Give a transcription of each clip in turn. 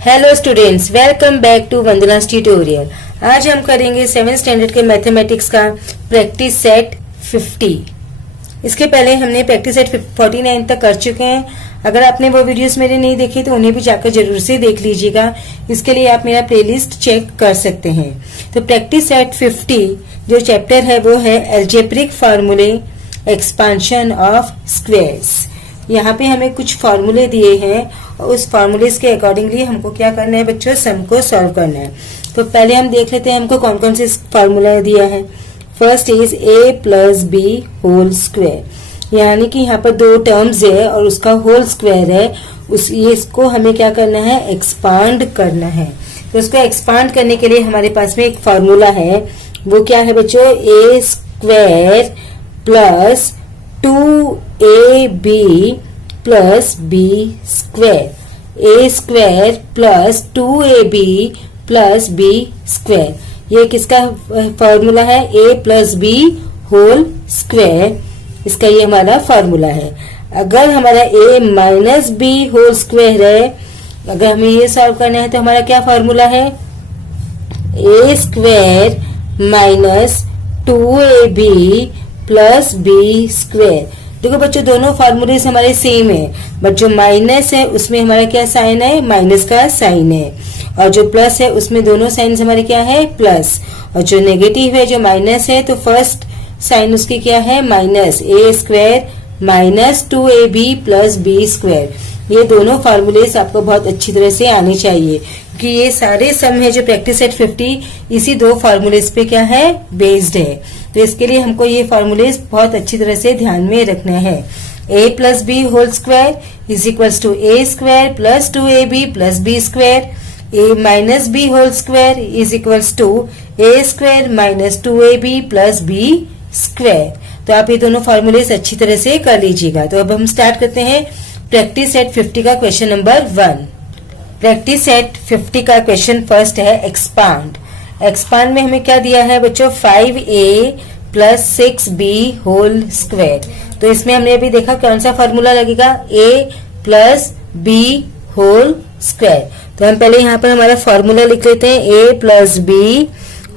Hello students, welcome back to Vandana's tutorial. आज हम करेंगे 7th स्टैंडर्ड के मैथमेटिक्स का प्रैक्टिस सेट 50। इसके पहले हमने प्रैक्टिस सेट 49 तक कर चुके हैं। अगर आपने वो वीडियोस मेरे नहीं देखे तो उन्हें भी जाकर जरूर से देख लीजिएगा। इसके लिए आप मेरा प्लेलिस्ट चेक कर सकते हैं। तो प्रैक्टिस सेट 50 जो चैप्टर है वो है अलजेब्रिक फार्मूले, एक्सपांशन ऑफ स्क्वायर्स। यहाँ पे हमें कुछ फार्मूले दिए हैं और उस फार्मूलेस के अकॉर्डिंगली हमको क्या करना है बच्चों, सम को सॉल्व करना है। तो पहले हम देख लेते हैं हमको कौन कौन से फार्मूला दिया है। First is a plus B whole square, यानी कि यहाँ पर दो टर्म्स है और उसका होल स्क्वायर है। इसको हमें क्या करना है, एक्सपांड करना है। तो उसको एक्सपांड करने के लिए हमारे पास में एक फार्मूला है, वो क्या है बच्चों, a square plus 2ab plus B square, A square plus 2ab plus B square. ये किसका फॉर्मूला है, a plus B whole square, इसका ये हमारा फॉर्मूला है। अगर हमारा a minus B whole square है, अगर हमें ये सॉल्व करना है तो हमारा क्या फॉर्मूला है, a square minus 2ab plus B square. देखो बच्चों, दोनों फार्मूलेस हमारे सेम है, बट जो माइनस है उसमें हमारा क्या साइन है, माइनस का साइन है, और जो प्लस है उसमें दोनों साइन हमारे क्या है, प्लस। और जो नेगेटिव है, जो माइनस है, तो फर्स्ट साइन उसकी क्या है, minus. A square minus 2ab plus B square. ये दोनों फार्मूलेस आपको बहुत अच्छी तरह से आने चाहिए, क्योंकि ये सारे सम है जो प्रैक्टिस सेट 50 इसी दो फार्मूलेस पे क्या है, बेस्ड है। तो इसके लिए हमको ये फार्मूलेस बहुत अच्छी तरह से ध्यान में रखना है। a plus B whole square is equals to a square plus 2ab plus B square, a minus B whole square is equals to a square minus 2ab plus B square. तो आप ये दोनों फार्मूलेस अच्छी तरह से कर लीजिएगा। तो अब हम स्टार्ट करते हैं प्रैक्टिस सेट 50 का क्वेश्चन नंबर 1। प्रैक्टिस सेट 50 का क्वेश्चन फर्स्ट है एक्सपांड। एक्सपांड में हमें क्या दिया है बच्चों, 5a plus 6b whole square. तो इसमें हमने अभी देखा कौन सा फॉर्मूला लगेगा, a plus b whole square. तो हम पहले यहाँ पर हमारा फॉर्मूला लिख लेते हैं, a plus b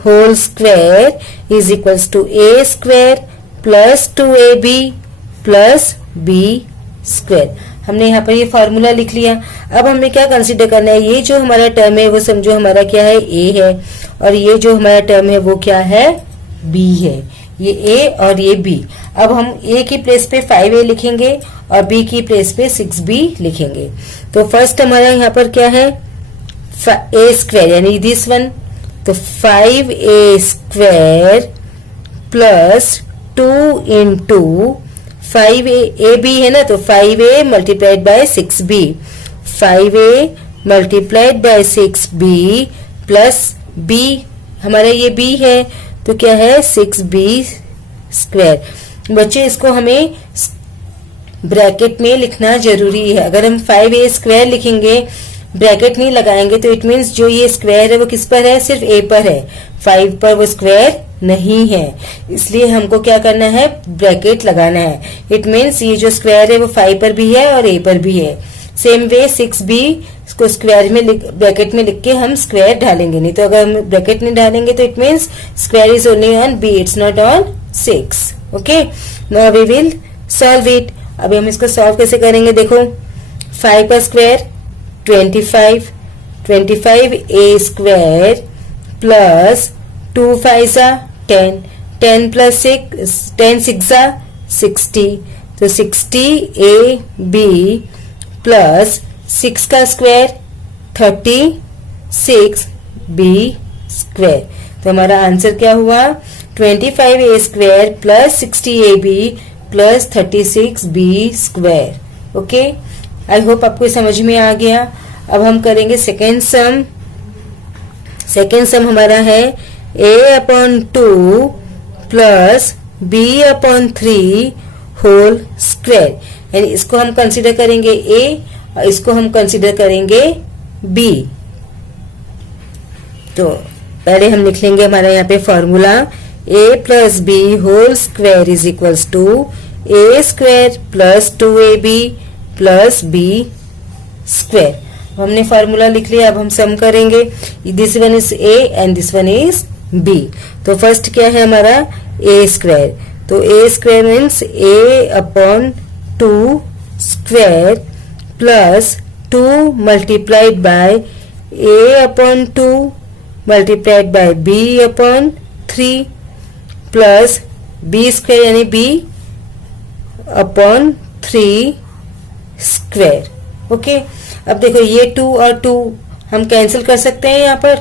whole square is equals to a square plus 2ab plus b square. हमने यहाँ पर ये फॉर्मूला लिख लिया। अब हमें क्या कंसीडर करना है, ये जो हमारा टर्म है वो समझो हमारा क्या है, a है, और ये जो हमारा टर्म है वो क्या है, b है। ये a और ये b। अब हम a की प्लेस पे 5a लिखेंगे और b की प्लेस पे 6b लिखेंगे। तो फर्स्ट हमारा यहाँ पर क्या है, a स्क्वायर यानी दिस वन, तो 5a square plus 2 into 5a है ना, तो 5a multiplied by 6b, 5a multiplied by 6b plus b, हमारा ये b है तो क्या है 6b स्क्वायर। बच्चे इसको हमें ब्रैकेट में लिखना जरूरी है। अगर हम 5a स्क्वायर लिखेंगे, ब्रैकेट नहीं लगाएंगे, तो इट मीन्स जो ये स्क्वायर है वो किस पर है, सिर्फ a पर है, 5 पर वो स्क्वायर नहीं है। इसलिए हमको क्या करना है, ब्रैकेट लगाना है। इट मीन्स ये जो स्क्वायर है वो 5 पर भी है और a पर भी है। सेम वे 6b इसको स्क्वायर में ब्रैकेट में लिख के हम स्क्वायर डालेंगे, नहीं तो अगर हम ब्रैकेट नहीं डालेंगे तो it means square is only on b, it's not on 6। Okay, now we will solve it. अभी हम इसको सॉल्व कैसे करेंगे, देखो 5 का square 25, 25a square plus 2 5 10, 10 plus 6, 10 6 60, तो 60ab प्लस 6 का स्क्वायर 36b स्क्वायर। तो हमारा आंसर क्या हुआ, 25a square plus 60ab plus 36b square. Okay, I hope आपको समझ में आ गया। अब हम करेंगे सेकेंड सम। सेकेंड सम हमारा है a upon 2 plus b upon 3 whole square, यानी इसको हम कंसीडर करेंगे a और इसको हम कंसीडर करेंगे b। तो पहले हम लिख लेंगे हमारा यहाँ पे formula, a plus b whole square is equals to a square plus 2ab plus b square. हमने फार्मूला लिख लिया, अब हम सम करेंगे। This one is A and this one is B. तो फर्स्ट क्या है हमारा ए स्क्वायर, तो A square means A upon 2 square plus 2 multiplied by A upon 2 multiplied by B upon 3 plus B square यानी B upon 3 square. Okay, अब देखो ये 2 और 2 हम कैंसिल कर सकते हैं यहाँ पर,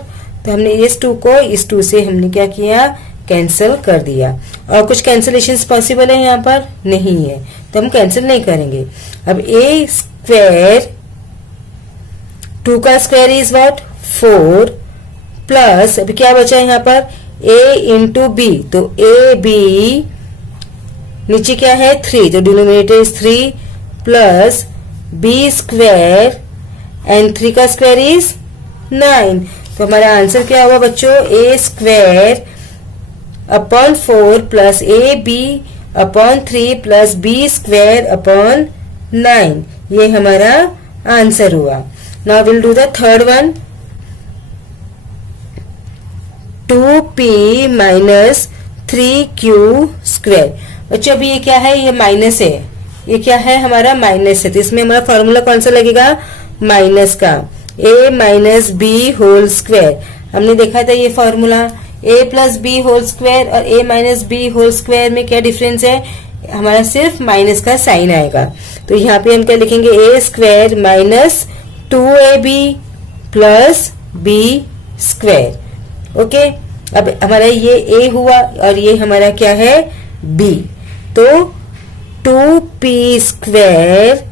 तो हमने इस 2 को इस 2 से हमने क्या किया, कैंसिल कर दिया। और कुछ कैंसिलेशंस पॉसिबल है यहाँ पर नहीं है, तो हम कैंसिल नहीं करेंगे। अब ए स्क्वायर 2 का स्क्वायर इज व्हाट 4 प्लस अभी क्या बचा है यहाँ पर a इंटू बी, तो ए बी नीचे क्या है 3, तो denominator is 3 plus B square and 3 का स्क्वायर इज 9। तो हमारा आंसर क्या हुआ बच्चों, A square upon 4 plus A B upon 3 plus B square upon 9, ये हमारा आंसर हुआ। Now will do the third one, 2p minus 3q square. बच्चों अभी ये क्या है, ये माइनस है, ये क्या है हमारा माइनस है, तो इसमें हमारा फॉर्मूला कौन सा लगेगा, माइनस का, a minus B whole square. हमने देखा था ये formula a plus B whole square और a minus B whole square में क्या डिफरेंस है, हमारा सिर्फ माइनस का साइन आएगा। तो यहाँ पे हम क्या लिखेंगे, a square minus 2ab plus b square. Okay, अब हमारा ये a हुआ और ये हमारा क्या है b, तो 2p square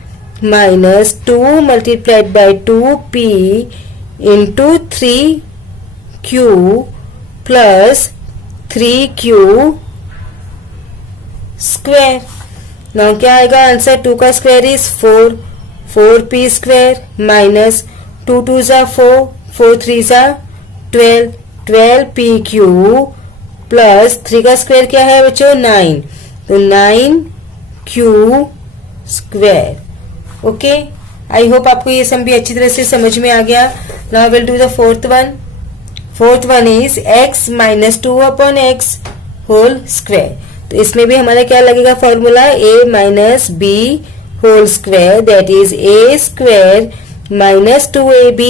minus 2 multiplied bye 2p into 3q plus 3q square. Now क्या आएगा आंसर, 2 का square is 4, 4p square minus 2 2 जा 4, 4 3 जा 12, 12pq प्लस 3 का स्क्वायर क्या है बच्चों 9, तो 9q square. Okay, I hope आपको ये सम भी अच्छी तरह से समझ में आ गया। Now will do the fourth one. Fourth one is x minus 2 upon x whole square. तो इसमें भी हमारा क्या लगेगा formula, a minus B whole square, that is a square minus 2ab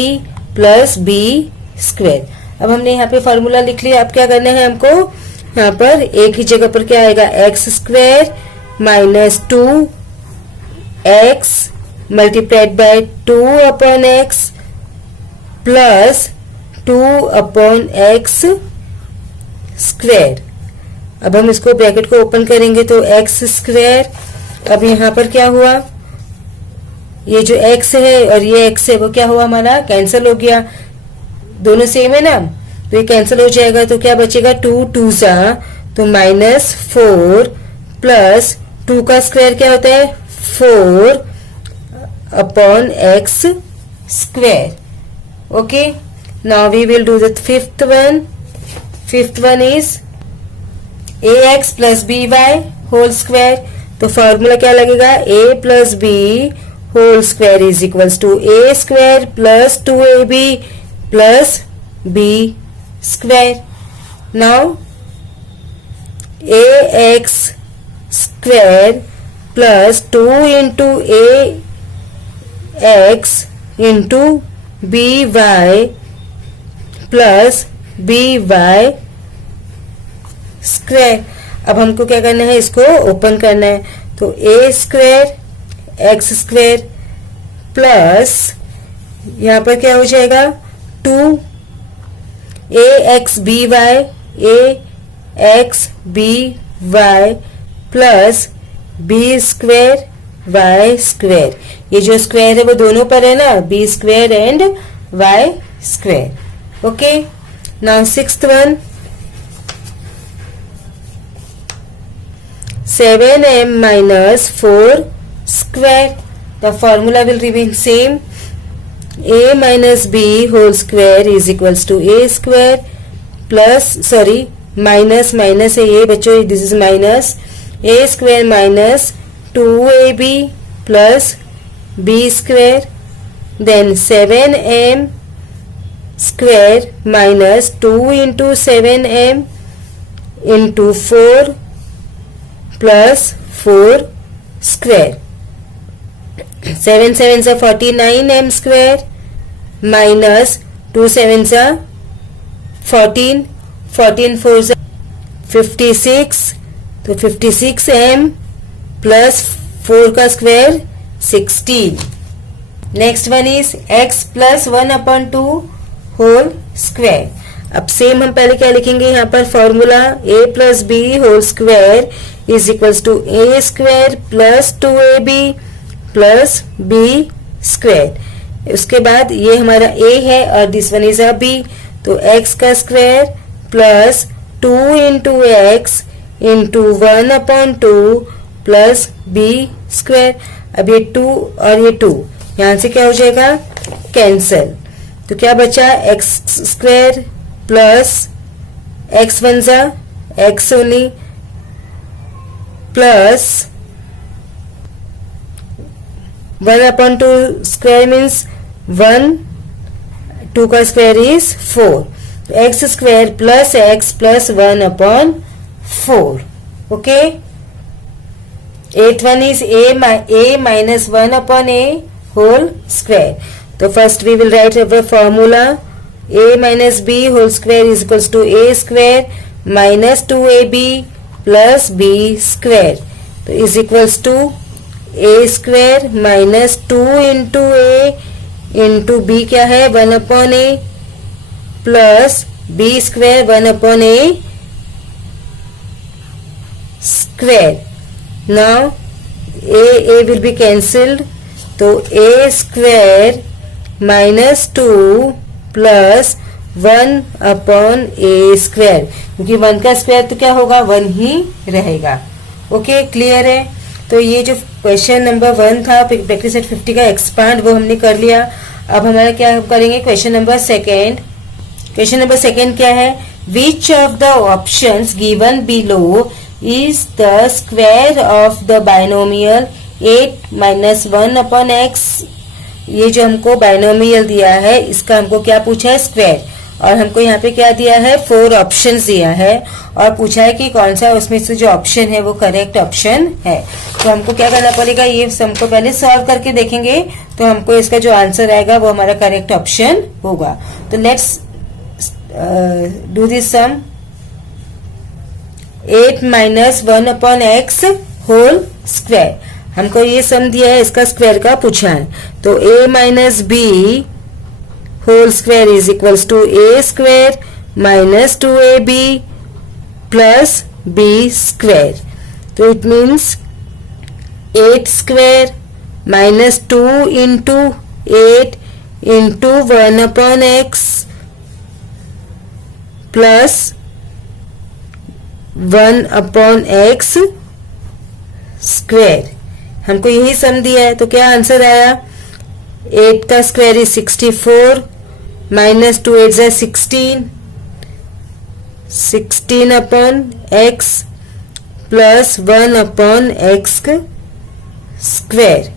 plus b square. अब हमने यहाँ पे फॉर्मूला लिख लिया, अब क्या करना है हमको, यहाँ पर एक ही जगह पर क्या आएगा, x square minus 2x multiplied by 2 upon x plus 2 upon x square. अब हम इसको ब्रैकेट को ओपन करेंगे तो एक्स स्क्वायर, अब यहाँ पर क्या हुआ, ये जो x है और ये x है वो क्या हुआ हमारा कैंसिल हो गया, दोनों सेम है ना, तो ये कैंसिल हो जाएगा, तो क्या बचेगा 2 2 सा, तो माइनस 4 प्लस 2 का स्क्वायर क्या होता है 4 upon x square. Okay, now we will do the fifth one. Fifth one is ax plus b y whole square. तो फॉर्मूला क्या लगेगा, a plus B whole square is equals to a square plus 2ab plus b square. Now ax square plus 2 into ax into b y plus b y square. अब हमको क्या करना है, इसको open करना है, तो a square x square plus यहाँ पर क्या हो जाएगा 2 ax by plus b square y square. ये जो स्क्वायर है वो दोनों पर है ना, b square and y square. Okay, now sixth one, 7m minus 4 square. The formula will remain same. A minus b whole square is equals to a square plus minus है ये बच्चों, this is minus a square minus 2ab plus b square then 7m square minus 2 into 7m into 4 plus 4 square. 7 7 जा 49m square minus 2 7 जा 14, 14 4 जा 56, तो 56m plus 4 का square 16. Next one is x plus 1/2 whole square. अब same हम पहले क्या लिखेंगे यहाँ पर formula a plus B whole square is equals to a square plus 2ab plus b square. उसके बाद ये हमारा a है और this one is a b, तो x का square plus 2 into x into 1/2 plus b square. अब ये 2 और ये 2 यहां से क्या हो जाएगा, कैंसल. तो क्या बचा, X square plus X one जा X only plus 1/2 square means 1, 2 का square is 4. X square plus X plus 1/4. Okay. 8th one is a minus 1/a whole square. So first we will write our formula. A minus b whole square is equals to a square minus 2ab plus b square. So is equals to a square minus 2 into a into b क्या है 1/a plus b square 1/a square. Now a will be cancelled, तो a square minus 2 plus 1/a square, क्योंकि 1 का square तो क्या होगा 1 ही रहेगा. Okay, clear है. तो ये जो क्वेश्चन नंबर 1 था प्रैक्टिस सेट 50 का एक्सपांड वो हमने कर लिया. अब हमारा क्या करेंगे question number second. Question number second क्या है, which of the options given below is the square of the binomial 8 minus 1/x. ये जो हमको बाइनोमियल दिया है इसका हमको क्या पूछा है, स्क्वायर. और हमको यहाँ पे क्या दिया है, 4 ऑप्शंस दिया है और पूछा है कि कौन सा उसमें से जो ऑप्शन है वो करेक्ट ऑप्शन है. तो हमको क्या करना पड़ेगा, ये हमको पहले सॉल्व करके देखेंगे तो हमको इसका जो आंसर आएगा वो हमारा करेक्ट ऑप्शन होगा. तो let's do this sum. 8 minus 1/x whole square, हमको ये सम दिया है, इसका स्क्वायर का पूछा है. तो a minus B whole square is equals to a square minus 2ab plus b square. तो it means 8 square minus 2 into 8 into 1/x plus 1/x square. हमको यही सम दिया है, तो क्या आंसर आया, 8 का square is 64 minus 2 8 16, 16/x plus 1/x square.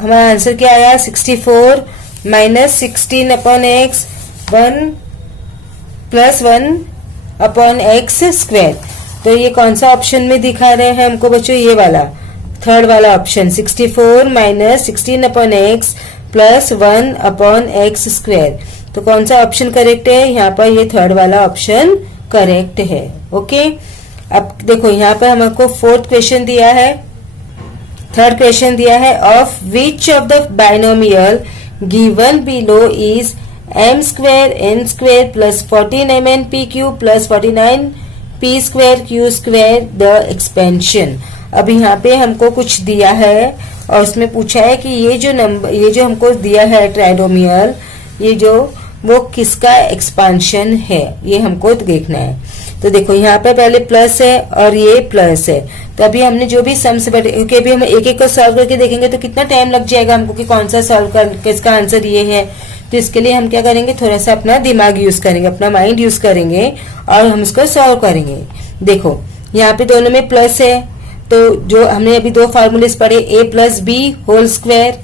हमारा आंसर क्या आया, 64 minus 16/x 1 plus 1/x square. तो ये कौन सा ऑप्शन में दिखा रहे हैं हमको बच्चों, ये वाला थर्ड वाला option 64 minus 16/x plus 1/x square. तो कौन सा ऑप्शन करेक्ट है, यहाँ पर ये थर्ड वाला ऑप्शन करेक्ट है. ओके. अब देखो यहाँ पर हमको फोर्थ क्वेश्चन दिया है, थर्ड क्वेश्चन दिया है, of which of the binomial given below is m square n square plus 14mn p cube plus 49 p square q square the expansion. अब यहाँ पे हमको कुछ दिया है और उसमें पूछा है कि ये जो नंबर, ये जो हमको दिया है ट्राइनोमियल, ये जो वो किसका एक्सपांशन है ये हमको देखना है. तो देखो यहाँ पे पहले प्लस है और ये प्लस है. तो अभी हमने जो भी सम से बैठे, क्योंकि अभी हम एक एक को सॉल्व करके देखेंगे तो कितना टाइम लग जाएगा हमको कि कौन सा सॉल्व कर, किसका आंसर ये है. तो इसके लिए हम क्या करेंगे, थोड़ा सा अपना दिमाग यूज करेंगे, अपना माइंड यूज करेंगे और हम इसको सॉल्व करेंगे. देखो यहाँ पे दोनों में प्लस है, तो जो हमने अभी दो फार्मूलेस पढ़े, a plus B whole square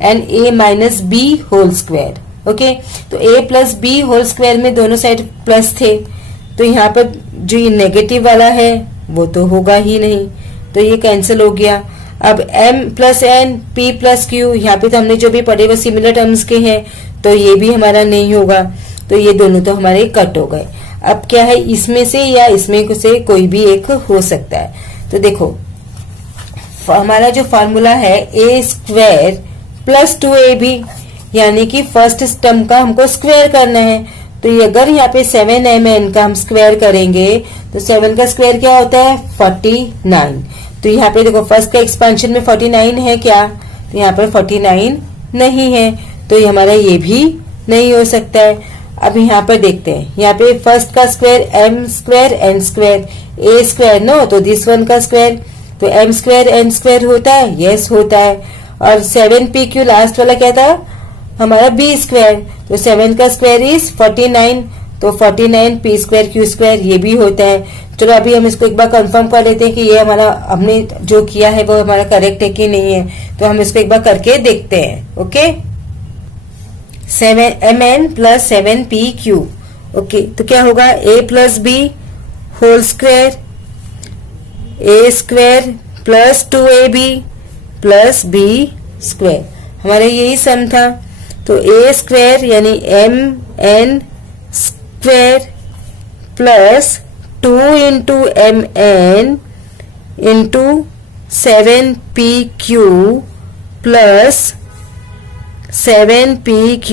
and a minus B whole square. Okay, तो a plus B whole square में दोनों साइड प्लस थे, तो यहाँ पर जो ये नेगेटिव वाला है वो तो होगा ही नहीं, तो ये कैंसिल हो गया। अब m plus n p plus q, यहाँ पे तो हमने जो भी पढ़े वो सिमिलर टर्म्स के हैं, तो ये भी हमारा नहीं होगा, तो ये दोनों तो हमारे कट हो गए। अब क्या है, इसमें से या इसमें से कोई भी एक हो सकता है। तो देखो हमारा जो फॉर्मूला है ए स्क्वायर प्लस 2ab, यानी कि फर्स्ट टर्म का हमको स्क्वायर करना है। तो ये अगर यहाँ पे 7mn का हम स्क्वायर करेंगे तो 7 का स्क्वायर क्या होता है 49। तो यहाँ पे देखो फर्स्ट का एक्सपेंशन में 49 है क्या, तो यहाँ पर 49 नहीं है, तो ये हमारा ये भी नहीं हो सकता है। अब यहाँ पर देखते हैं, यहाँ पे फर्स्ट का square m square n square, a square no, तो दिस वन का स्क्वायर, तो m स्क्वायर n स्क्वायर होता है, यस होता है। और 7pq लास्ट वाला क्या था हमारा b स्क्वायर, तो 7 का स्क्वायर इज 49, तो 49 p स्क्वायर q स्क्वायर ये भी होता है। चलो अभी हम इसको एक बार कंफर्म कर लेते हैं कि ये हमारा हमने जो किया है वो हमारा करेक्ट है कि नहीं है, तो हम इसको एक बार करके देखते हैं। Okay, 7mn plus 7pq। Okay, तो क्या होगा a plus B whole square, a square plus 2ab plus b square, हमारा यही सम था। तो a स्क्वायर यानी mn square plus 2 into mn into 7pq plus 7pq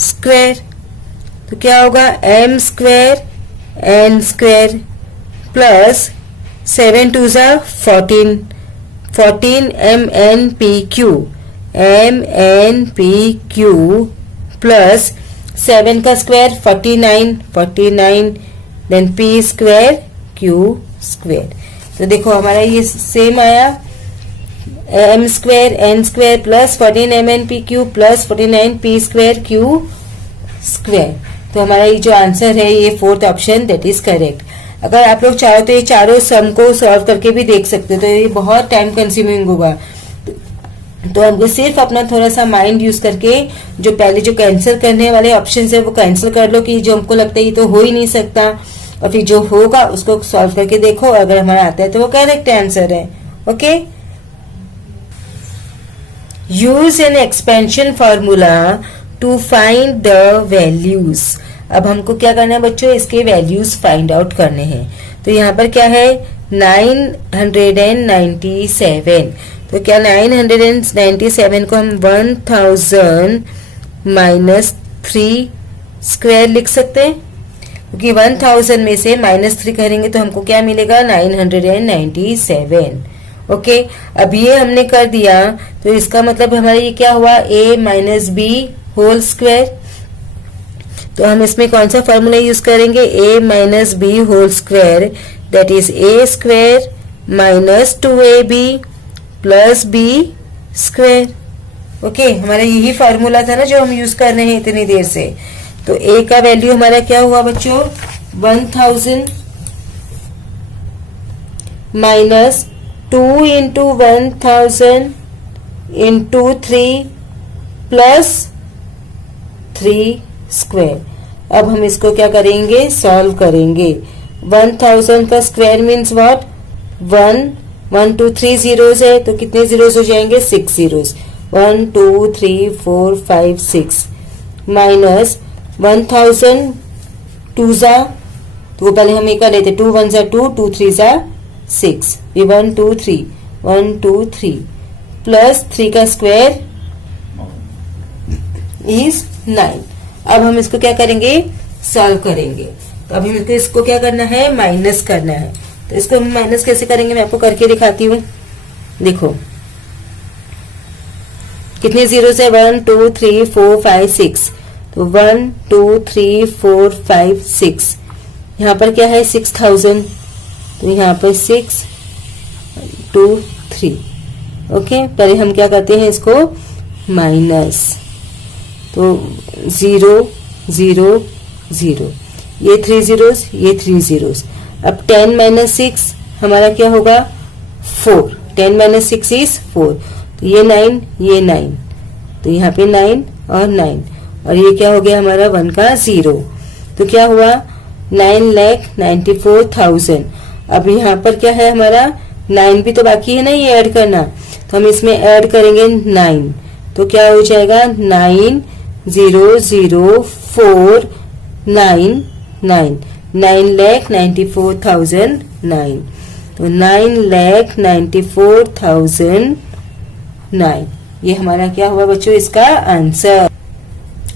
square, तो क्या होगा m square n square plus 7 2 जा 14, 14 mnpq प्लस 7 का square 49, 49 then p square q square. तो देखो हमारा ये सेम आया, m square n square plus 14 mnpq plus 49 p square q square. तो हमारा ये जो आंसर है ये fourth option that is correct. अगर आप लोग चाहो तो ये चारों सम को सॉल्व करके भी देख सकते हो, तो ये बहुत टाइम कंज्यूमिंग होगा, तो हमको सिर्फ अपना थोड़ा सा माइंड यूज करके जो पहले जो कैंसिल करने वाले ऑप्शन है वो कैंसिल कर लो कि जो हमको लगता है ये तो हो ही नहीं सकता, और फिर जो होगा उसको सॉल्व करके देखो, अगर हमारा आता है तो वो करेक्ट आंसर है। Okay, use an expansion formula to find the values. अब हमको क्या करना है बच्चों, इसके वैल्यूज फाइंड आउट करने हैं। तो यहाँ पर क्या है 997, तो क्या 997 को हम 1000 माइनस 3 स्क्वायर लिख सकते हैं, क्योंकि 1000 में से -3 करेंगे तो हमको क्या मिलेगा 997। ओके, अब ये हमने कर दिया, तो इसका मतलब हमारा ये क्या हुआ a minus B whole square. तो हम इसमें कौन सा फॉर्मूला यूज करेंगे, a minus B whole square that is a square minus 2ab plus b square. Okay, हमारा यही फॉर्मूला था ना जो हम यूज कर रहे हैं इतनी देर से। तो a का वैल्यू हमारा क्या हुआ बच्चों 1000 minus 2 into 1000 into 3 plus 3 square. अब हम इसको क्या करेंगे सॉल्व करेंगे। 1000 का स्क्वायर मीन्स व्हाट 1 1 2 3 जीरोस है, तो कितने जीरोस हो जाएंगे 6 जीरोस, 1 2 3 4 5 6 माइनस 1000 2 जा, तो पहले हम ये कर लेते 2 1 जा 2 2 3 जा 6, ये 1 2 3 1 2 3 प्लस 3 का स्क्वायर इज 9। अब हम इसको क्या करेंगे सॉल्व करेंगे। तो अभी मुझको इसको क्या करना है माइनस करना है। तो इसको हम माइनस कैसे करेंगे मैं आपको करके दिखाती हूँ। देखो कितने जीरोस है 1 2 3 4 5 6, तो 1 2 3 4 5 6, यहाँ पर क्या है 6000, तो यहाँ पर 6 2 3। ओके, पहले हम क्या करते हैं इसको माइनस, तो 0 0 0, ये 3 जीरोस ये 3 जीरोस। अब 10 माइनस 6 हमारा क्या होगा 4, 10 माइनस 6 इज 4, तो ये 9, ये 9, तो यहाँ पे 9 और 9, और ये क्या हो गया हमारा 1 का 0। तो क्या हुआ 9,94,000। अब यहाँ पर क्या है हमारा 9 भी तो बाकी है ना ये ऐड करना, तो हम इसमें ऐड करेंगे 9, तो क्या हो जाएगा 9,004,999, 9,94,009, तो 9,94,009 ये हमारा क्या हुआ बच्चों इसका आंसर।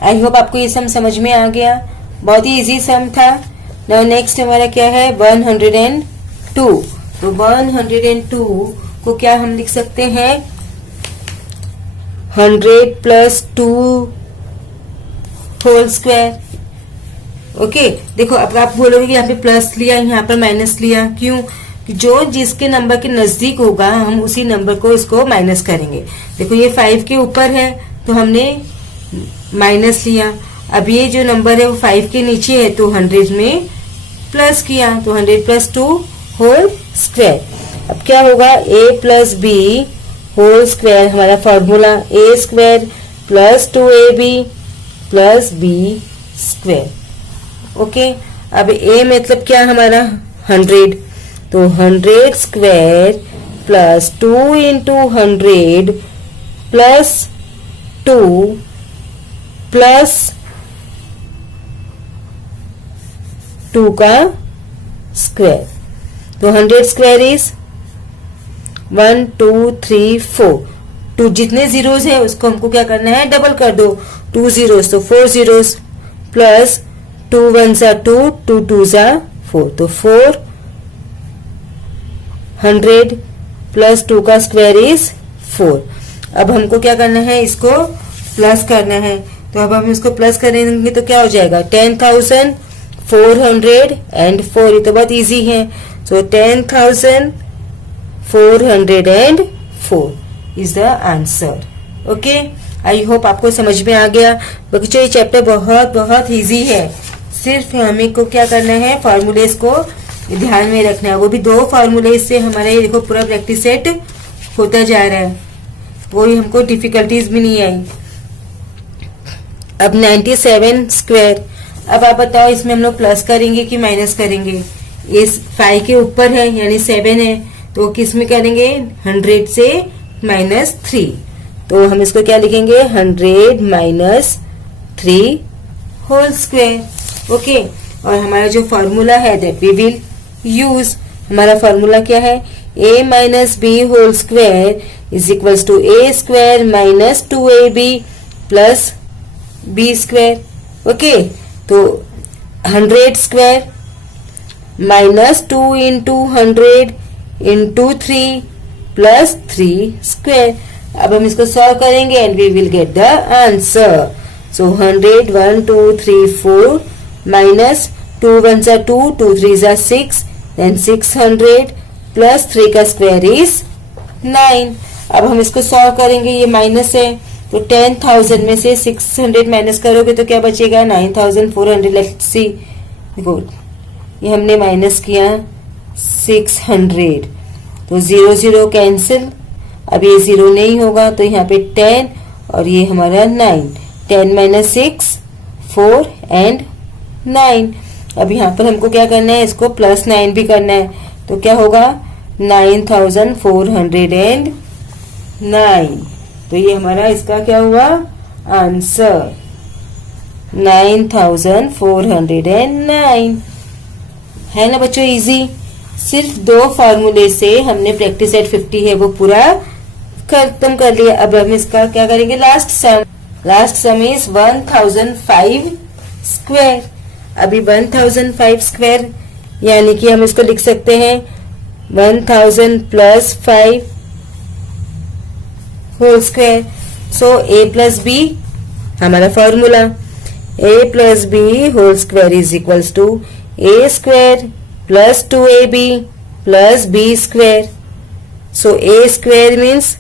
आई होप आपको ये सम समझ में आ गया, बहुत ही इजी सम था। नाउ नेक्स्ट हमारा क्या है 102। तो 102 को क्या हम लिख सकते हैं 100 प्लस 2 होल स्क्वायर। ओके, देखो अब आप बोलोगे कि यहाँ पे प्लस लिया यहाँ पर माइनस लिया, क्यों? जो जिसके नंबर के नजदीक होगा हम उसी नंबर को इसको माइनस करेंगे। देखो ये 5 के ऊपर है तो हमने माइनस लिया, अब ये जो नंबर है वो 5 के नीचे है तो 100 में प्लस किया, तो 100 प्लस 2 होल स्क्वायर। अब क्या होगा a plus B whole square, हमारा formula a square plus 2ab plus b square. Okay, अब a मतलब क्या हमारा 100, तो 100 square plus 2 into 100 plus 2 plus 2 का स्क्वायर, तो 100 स्क्वायर इज 1 2 3 4। टू जितने जीरोस है उसको हमको क्या करना है डबल कर दो, 2 जीरोस तो 4 जीरोस प्लस 2 1 जा 2 2 2 जा 4, तो 400 प्लस 2 का स्क्वायर इज 4। अब हमको क्या करना है इसको प्लस करना है, तो अब हम इसको प्लस करेंगे तो क्या हो जाएगा 10,404, ये तो बहुत इजी है। सो 10,404 is the answer. Okay, I hope आपको समझ में आ गया। बच्चों ये चैप्टर बहुत बहुत इजी है, सिर्फ हमें को क्या करना है फॉर्मूलेस को ध्यान में रखना है, वो भी 2 फॉर्मूले से हमारे देखो पूरा प्रैक्टिस सेट होता जा रहा है, कोई हमको डिफिकल्टीज भी नहीं आई। अब 97 स्क्वायर, अब आप बताओ इसमें हम लोग प्लस करेंगे कि माइनस करेंगे? इस 5 के ऊपर है यानी 7 है, तो किस में करेंगे 100 से माइनस 3, तो हम इसको क्या लिखेंगे 100 माइनस 3 होल स्क्वायर। ओके, और हमारा जो फॉर्मूला है दैट वी विल यूज, हमारा फॉर्मूला क्या है a minus B whole square is equals to a square minus 2ab plus b square. Okay, तो 100 square minus 2 into 100 into 3 plus 3 square. अब हम इसको सॉल्व करेंगे and we will get the answer. So 100 1 2 3 4 minus 2 1 जा 2 2 3 जा 6 then 600 plus 3 का square is 9। अब हम इसको सॉल्व करेंगे, ये माइनस है तो 10,000 में से 600 माइनस करोगे तो क्या बचेगा 9,400। लेट्स सी, देखो ये हमने माइनस किया 600, तो 0 0 कैंसिल, अब ये 0 नहीं होगा तो यहाँ पे 10 और ये हमारा 9, 10 माइनस 6 4 एंड 9। अब यहाँ पर हमको क्या करना है इसको प्लस 9 भी करना है, तो क्या होगा 9,409, तो ये हमारा इसका क्या हुआ आंसर 9,409 है ना बच्चों। इजी, सिर्फ 2 फॉर्मूले से हमने प्रैक्टिस सेट 50 है वो पूरा खत्म कर लिया। अब हम इसका क्या करेंगे लास्ट सम इज 1005 स्क्वायर। अभी 1005 स्क्वायर यानी कि हम इसको लिख सकते हैं 1000 plus 5 whole square. So a plus B हमारा formula a plus B whole square is equals to a square plus 2ab plus b square. So a square means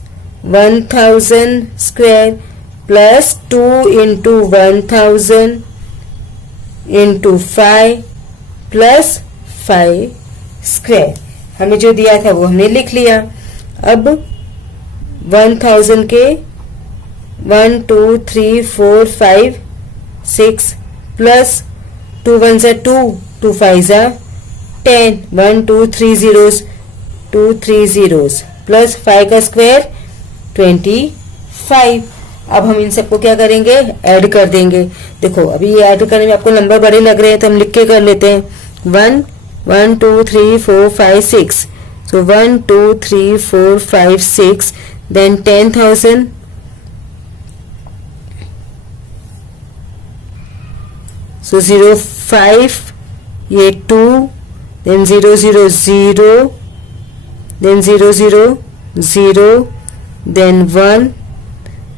1000 square plus 2 into 1000 into 5 plus 5 square. हमें जो दिया था वो हमने लिख लिया। अब 1000 के 1 2 3 4 5 6 प्लस 2 1 जा 2 2 5 जा 10 1 2 3 zeros 2 3 zeros प्लस 5 का स्क्वायर 25। अब हम इन सबको क्या करेंगे, ऐड कर देंगे। देखो अभी ये ऐड करने में आपको नंबर बड़े लग रहे हैं तो हम लिख के कर लेते हैं। 1 1 2 3 4 5 6, so 1 2 3 4 5 6, then 10,000, so 0 5, ये 2, then 0 0 0, then 0 0 0, then 1,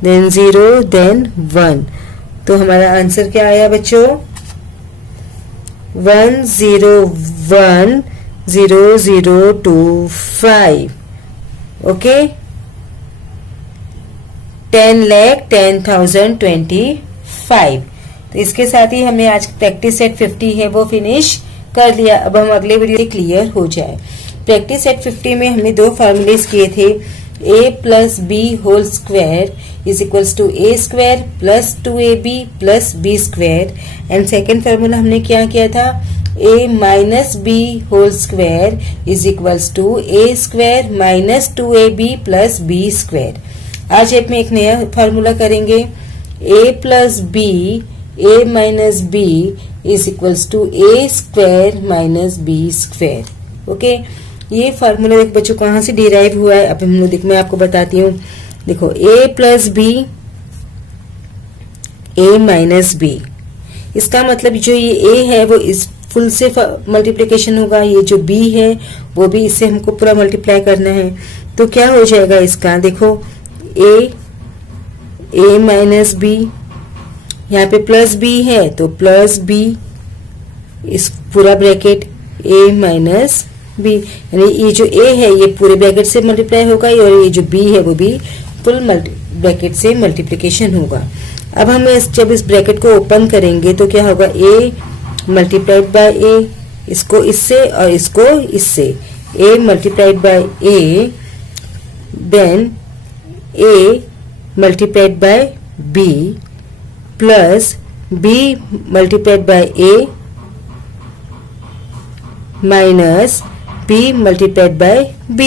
then 0, then 1। तो हमारा आंसर क्या आया बच्चों, 1 0 1 0 0 2 5। ओके, 10,10,025। तो इसके साथ ही हमें आज प्रैक्टिस सेट 50 है वो फिनिश कर लिया। अब हम अगले वीडियो क्लियर हो जाए। प्रैक्टिस सेट 50 में हमने दो फॉर्मूलेस किए थे, a plus B whole square is equals to a square plus 2ab plus B square. And second formula हमने क्या किया था, a minus B whole square is equals to a square minus 2ab plus B square. आज एक में एक नया formula करेंगे, a plus B a minus b is equals to a square minus B square. Okay, ये formula एक बच्चों कहाँ से डिराइव हुआ है, अब मैं आपको बताती हूँ। देखो a plus B a minus b, इसका मतलब जो ये a है वो इस फुल से मल्टीप्लिकेशन होगा, ये जो b है वो भी इससे हमको पूरा मल्टीप्लाई करना है। तो क्या हो जाएगा इसका, देखो a माइनस बी, यहाँ पे प्लस b है तो प्लस b, इस पूरा ब्रैकेट a माइनस बी, यानी ये जो a है ये पूरे ब्रैकेट से मल्टीप्लाई होगा और ये जो b है वो भी फुल ब्रैकेट से मल्टीप्लिकेशन होगा। अब हम जब इस ब्रैकेट को ओपन करेंगे तो क्या होगा, a मल्टीप्लाइड बाय a, इसको इससे और इसको इससे, a multiplied by a, then a multiplied by b plus b multiplied by a minus b multiplied by b।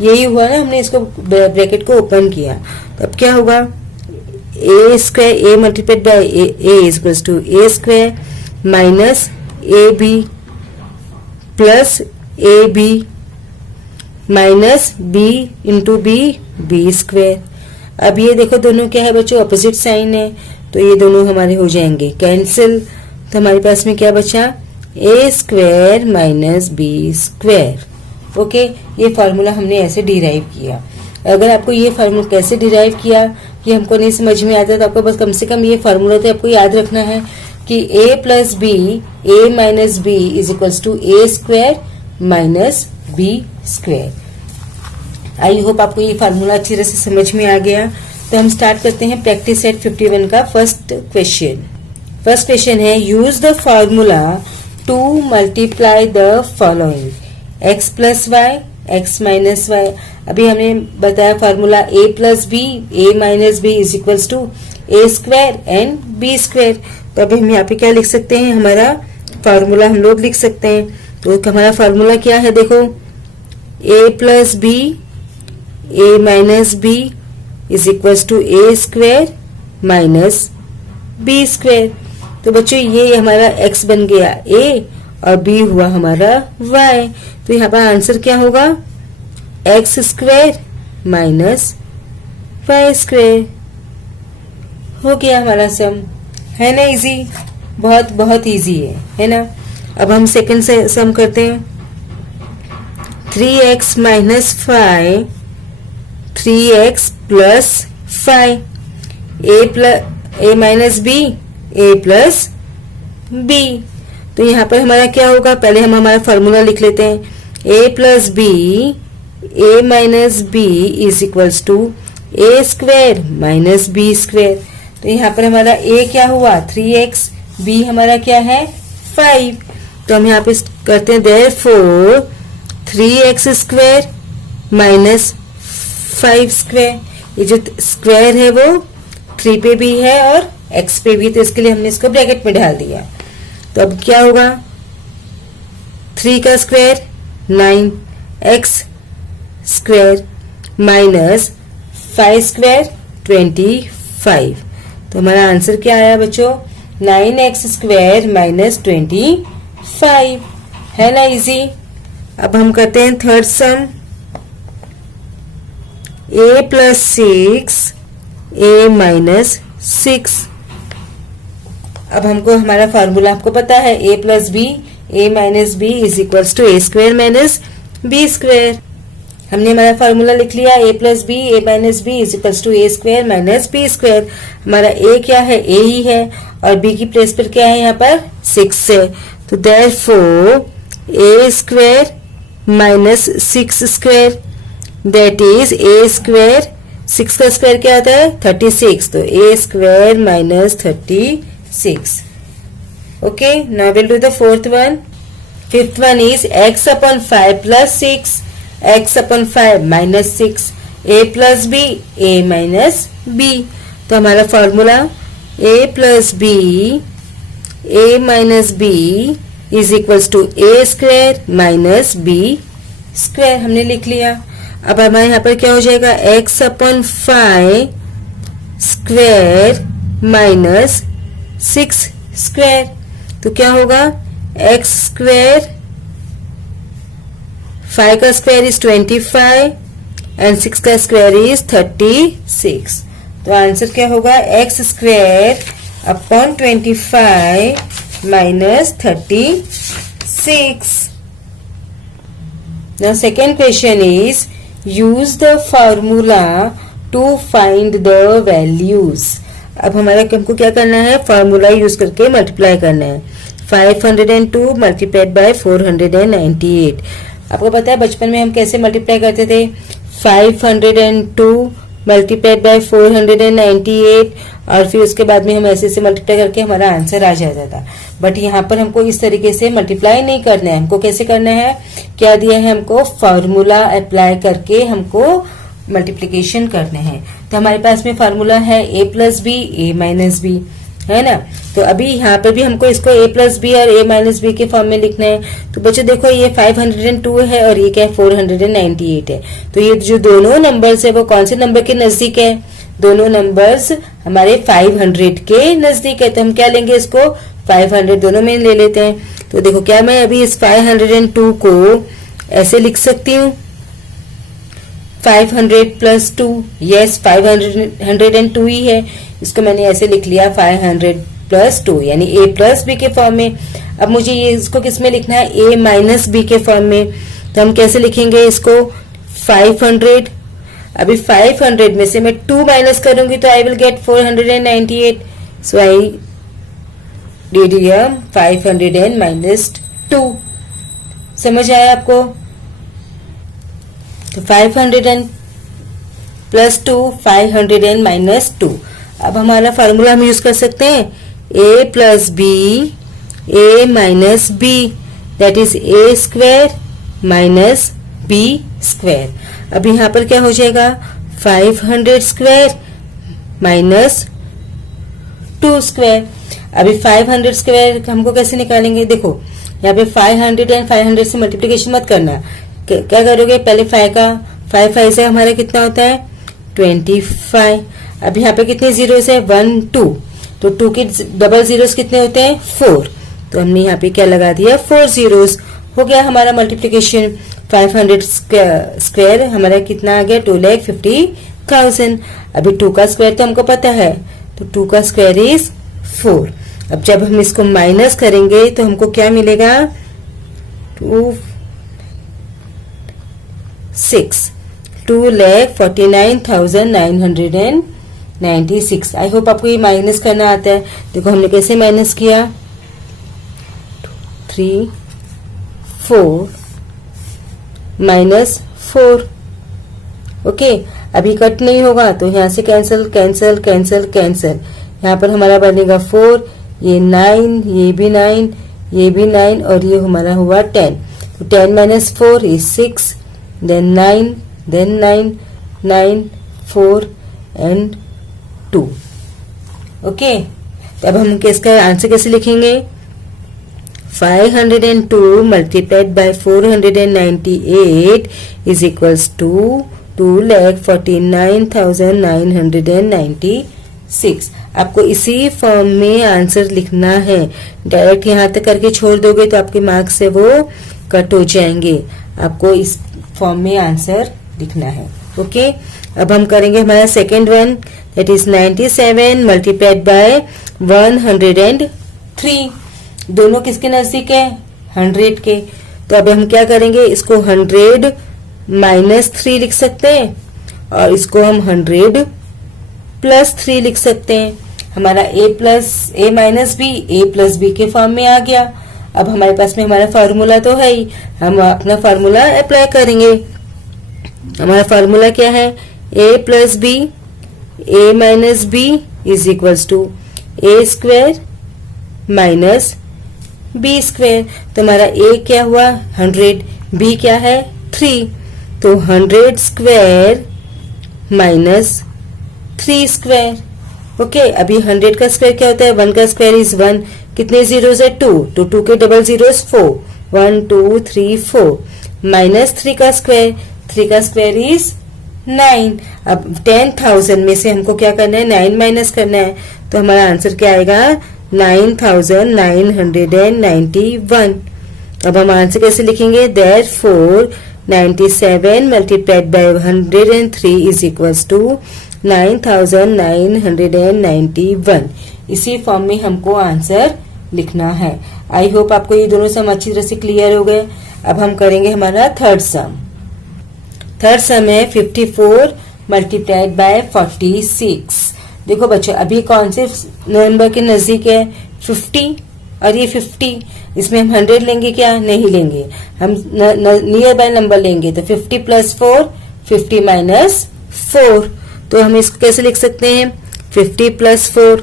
यही हुआ ना, हमने इसको ब्रैकेट को ओपन किया तो अब क्या होगा, a square a multiplied by a is equals to a square minus ab plus ab minus b into b b square. अब ये देखो दोनों क्या है बच्चों, अपोजिट साइन है तो ये दोनों हमारे हो जाएंगे कैंसिल। तो हमारे पास में क्या बचा, a square minus B square. Okay, ये फार्मूला हमने ऐसे डिराइव किया। अगर आपको ये फार्मूला कैसे डिराइव किया ये हमको नहीं समझ में आता तो आपको बस कम से कम ये फार्मूला तो आपको याद रखना है कि a plus B a minus b is equals to a square minus B square. I hope आपको ये फार्मूला अच्छी तरह से समझ में आ गया। तो हम स्टार्ट करते हैं प्रैक्टिस सेट 51 का फर्स्ट क्वेश्चन। फर्स्ट क्वेश्चन है, use the formula to multiply the following x plus y x minus y. अभी हमने बताया formula a plus B a minus b is equals to a square and b square. तो अभी हम यहाँ पे क्या लिख सकते हैं, हमारा फार्मूला हम लोग लिख सकते हैं। तो हमारा फार्मूला क्या है, देखो a plus B a minus b is equals to a square minus b square. तो बच्चों ये हमारा x बन गया a और b हुआ हमारा y। तो यहाँ पर आंसर क्या होगा, x square minus y square. हो गया हमारा सम, है ना इजी, बहुत बहुत इजी है ना। अब हम सेकंड से सम करते हैं, 3x minus 5 3x plus 5 a minus b a plus b। तो यहाँ पर हमारा क्या होगा, पहले हम हमारा फॉर्मूला लिख लेते हैं, a plus B a minus b is equals to a square minus b square. तो यहाँ पर हमारा a क्या हुआ 3x, b हमारा क्या है 5। तो हम यहाँ पे करते हैं therefore 3x square minus 5 square. ये जो स्क्वायर है वो 3 पे भी है और x पे भी, तो इसके लिए हमने इसको ब्रैकेट में डाल दिया। तो अब क्या होगा, 3 का square 9 x square minus 5 square 25। तो हमारा आंसर क्या आया बच्चों, 9x स्क्वायर माइनस 25। है ना इजी। अब हम करते हैं third sum. a plus 6 a minus 6। अब हमको हमारा फॉर्मूला आपको पता है, a plus B a minus b is equals to a square minus b square. हमने हमारा फॉर्मूला लिख लिया, a plus B a minus b is equals to a square minus b square. हमारा a क्या है, a ही है, और b की प्लेस पर क्या है, यहाँ पर 6 है। तो therefore a square minus 6 square that is a square, 6 का स्क्वायर क्या आता है 36, तो a square minus 36। Okay, now will do the fourth one. Fifth one is x upon 5 plus 6 x upon 5 minus 6 a plus b a minus b। तो हमारा formula a plus b a minus b is equals to a square minus b square हमने लिख लिया। अब हमारे यहाँ पर क्या हो जाएगा, x upon 5 square minus 6 square. तो क्या होगा, x स्क्वायर 5 का स्क्वायर इज 25 एंड 6 का स्क्वायर इज 36। तो आंसर क्या होगा, x square upon 25 minus 36। Now second question is use the formula to find the values। अब हमको क्या करना है, फॉर्मूला यूज करके मल्टीप्लाई करना है। 502 मल्टीप्लाइड बाय 498। आपको पता है बचपन में हम कैसे मल्टीप्लाई करते थे, 502 मल्टीप्लाइड बाय 498 और फिर उसके बाद में हम ऐसे से मल्टीप्लाई करके हमारा आंसर आ जाता था। बट यहाँ पर हमको इस तरीके से मल्टीप्लाई नहीं करना है। हमको कैसे करना है, क्या दिया है हमको, फॉर्मूला अप्लाई करके हमको मल्टीप्लिकेशन करना है। तो हमारे पास में फॉर्मूला है a plus B a minus b, है ना। तो अभी यहाँ पे भी हमको इसको a प्लस बी और a माइनस बी के फॉर्म में लिखना है। तो बच्चों देखो ये 502 है और ये क्या है 498 है। तो ये जो दोनों नंबर्स है वो कौन से नंबर के नजदीक है, दोनों नंबर्स हमारे 500 के नजदीक है। तो हम क्या लेंगे, इसको 500 दोनों में ले लेते हैं। तो देखो क्या मैं अभी इस 502 को ऐसे लिख सकती हूँ, 500 प्लस 2, यस 502 ही है, इसको मैंने ऐसे लिख लिया 500 प्लस 2 यानी a प्लस बी के फॉर्म में। अब मुझे ये इसको किस में लिखना है, a माइनस बी के फॉर्म में। तो हम कैसे लिखेंगे इसको, 500, अभी 500 में से मैं 2 माइनस करूंगी तो I will get 498। So I did here 500 and minus 2। समझ आया आपको। तो 500 एंड प्लस 2, 500 एंड माइनस 2। अब हमारा फॉर्मूला हम यूज कर सकते हैं, a plus B a minus b that is a square minus b square. अब यहाँ पर क्या हो जाएगा, 500 स्क्वायर माइनस 2 स्क्वायर। अभी 500 स्क्वायर हमको कैसे निकालेंगे, देखो यहाँ पे 500 एंड 500 से मल्टीप्लिकेशन मत करना। क्या करोगे, पहले 5 से हमारा कितना होता है 25। अब यहाँ पे कितने जीरोस है, 1 2, तो 2 के डबल जीरोस कितने होते हैं 4। तो हमने यहाँ पे क्या लगा दिया 4 जीरोस। हो गया हमारा मल्टीप्लिकेशन। 500 स्क्वायर हमारा कितना आ गया 2,50,000। अभी 2 का स्क्वायर तो हमको पता है, तो 2 का स्क्वायर इज 4। अब जब हम इसको माइनस करेंगे तो हमको क्या मिलेगा, 2,49,996। आई होप आपको ये माइनस करना आता है। देखो हमने कैसे माइनस किया, 3 4 माइनस 4। ओके, अभी कट नहीं होगा तो यहाँ से कैंसल कैंसल कैंसल कैंसल। यहाँ पर हमारा बनेगा 4, ये 9, ये भी 9, ये भी 9 और ये हमारा हुआ 10। तो 10 माइनस 4 is 6, then 9, then 9, 9, 4 and 2। Okay, तो अब हम इसका आंसर कैसे लिखेंगे? 502 multiplied by 498 is equals to 2,49,996। आपको इसी फॉर्म में आंसर लिखना है। डायरेक्ट यहाँ तक करके छोड़ दोगे तो आपके मार्क्स से वो कट हो जाएंगे। आपको इस फॉर्म में आंसर लिखना है। ओके, अब हम करेंगे हमारा second one, that is 97 multiplied by 103। दोनों किसके नजदीक है? 100 के। तो अब हम क्या करेंगे, इसको 100 माइनस 3 लिख सकते हैं और इसको हम 100 प्लस 3 लिख सकते हैं। हमारा a माइनस b के फॉर्म में आ गया। अब हमारे पास में हमारा फार्मूला तो है ही, हम अपना फार्मूला अप्लाई करेंगे। हमारा फार्मूला क्या है? a plus B a minus b is equals to a square minus b square. तो हमारा a क्या हुआ? 100, b क्या है? 3। तो 100 स्क्वायर माइनस 3 स्क्वायर। ओके, अभी 100 का स्क्वायर क्या होता है? 1 का स्क्वायर इज 1। कितने जीरोस है? 2। तो 2 के डबल जीरोस 4। 1 2 3 4 माइनस 3 का स्क्वायर, 3 का स्क्वायर इज 9। अब 10,000 में से हमको क्या करना है? 9 माइनस करना है। तो हमारा आंसर क्या आएगा? 9,991। अब हम आंसर कैसे लिखेंगे? Therefore 97 multiplied by 103 is equals to 9,991। इसी फॉर्म में हमको आंसर लिखना है। आई होप आपको ये दोनों सम अच्छी तरह से क्लियर हो गए। अब हम करेंगे हमारा थर्ड सम। थर्ड सम है 54 मल्टीप्लाइड बाय 46। देखो बच्चों, अभी कौन से नंबर के नजदीक है? 50 और ये 50। इसमें हम 100 लेंगे क्या? नहीं लेंगे, हम नियर बाय नंबर लेंगे। तो 50 प्लस 4, 50 माइनस 4। तो हम इसको कैसे लिख सकते हैं? 50 प्लस 4,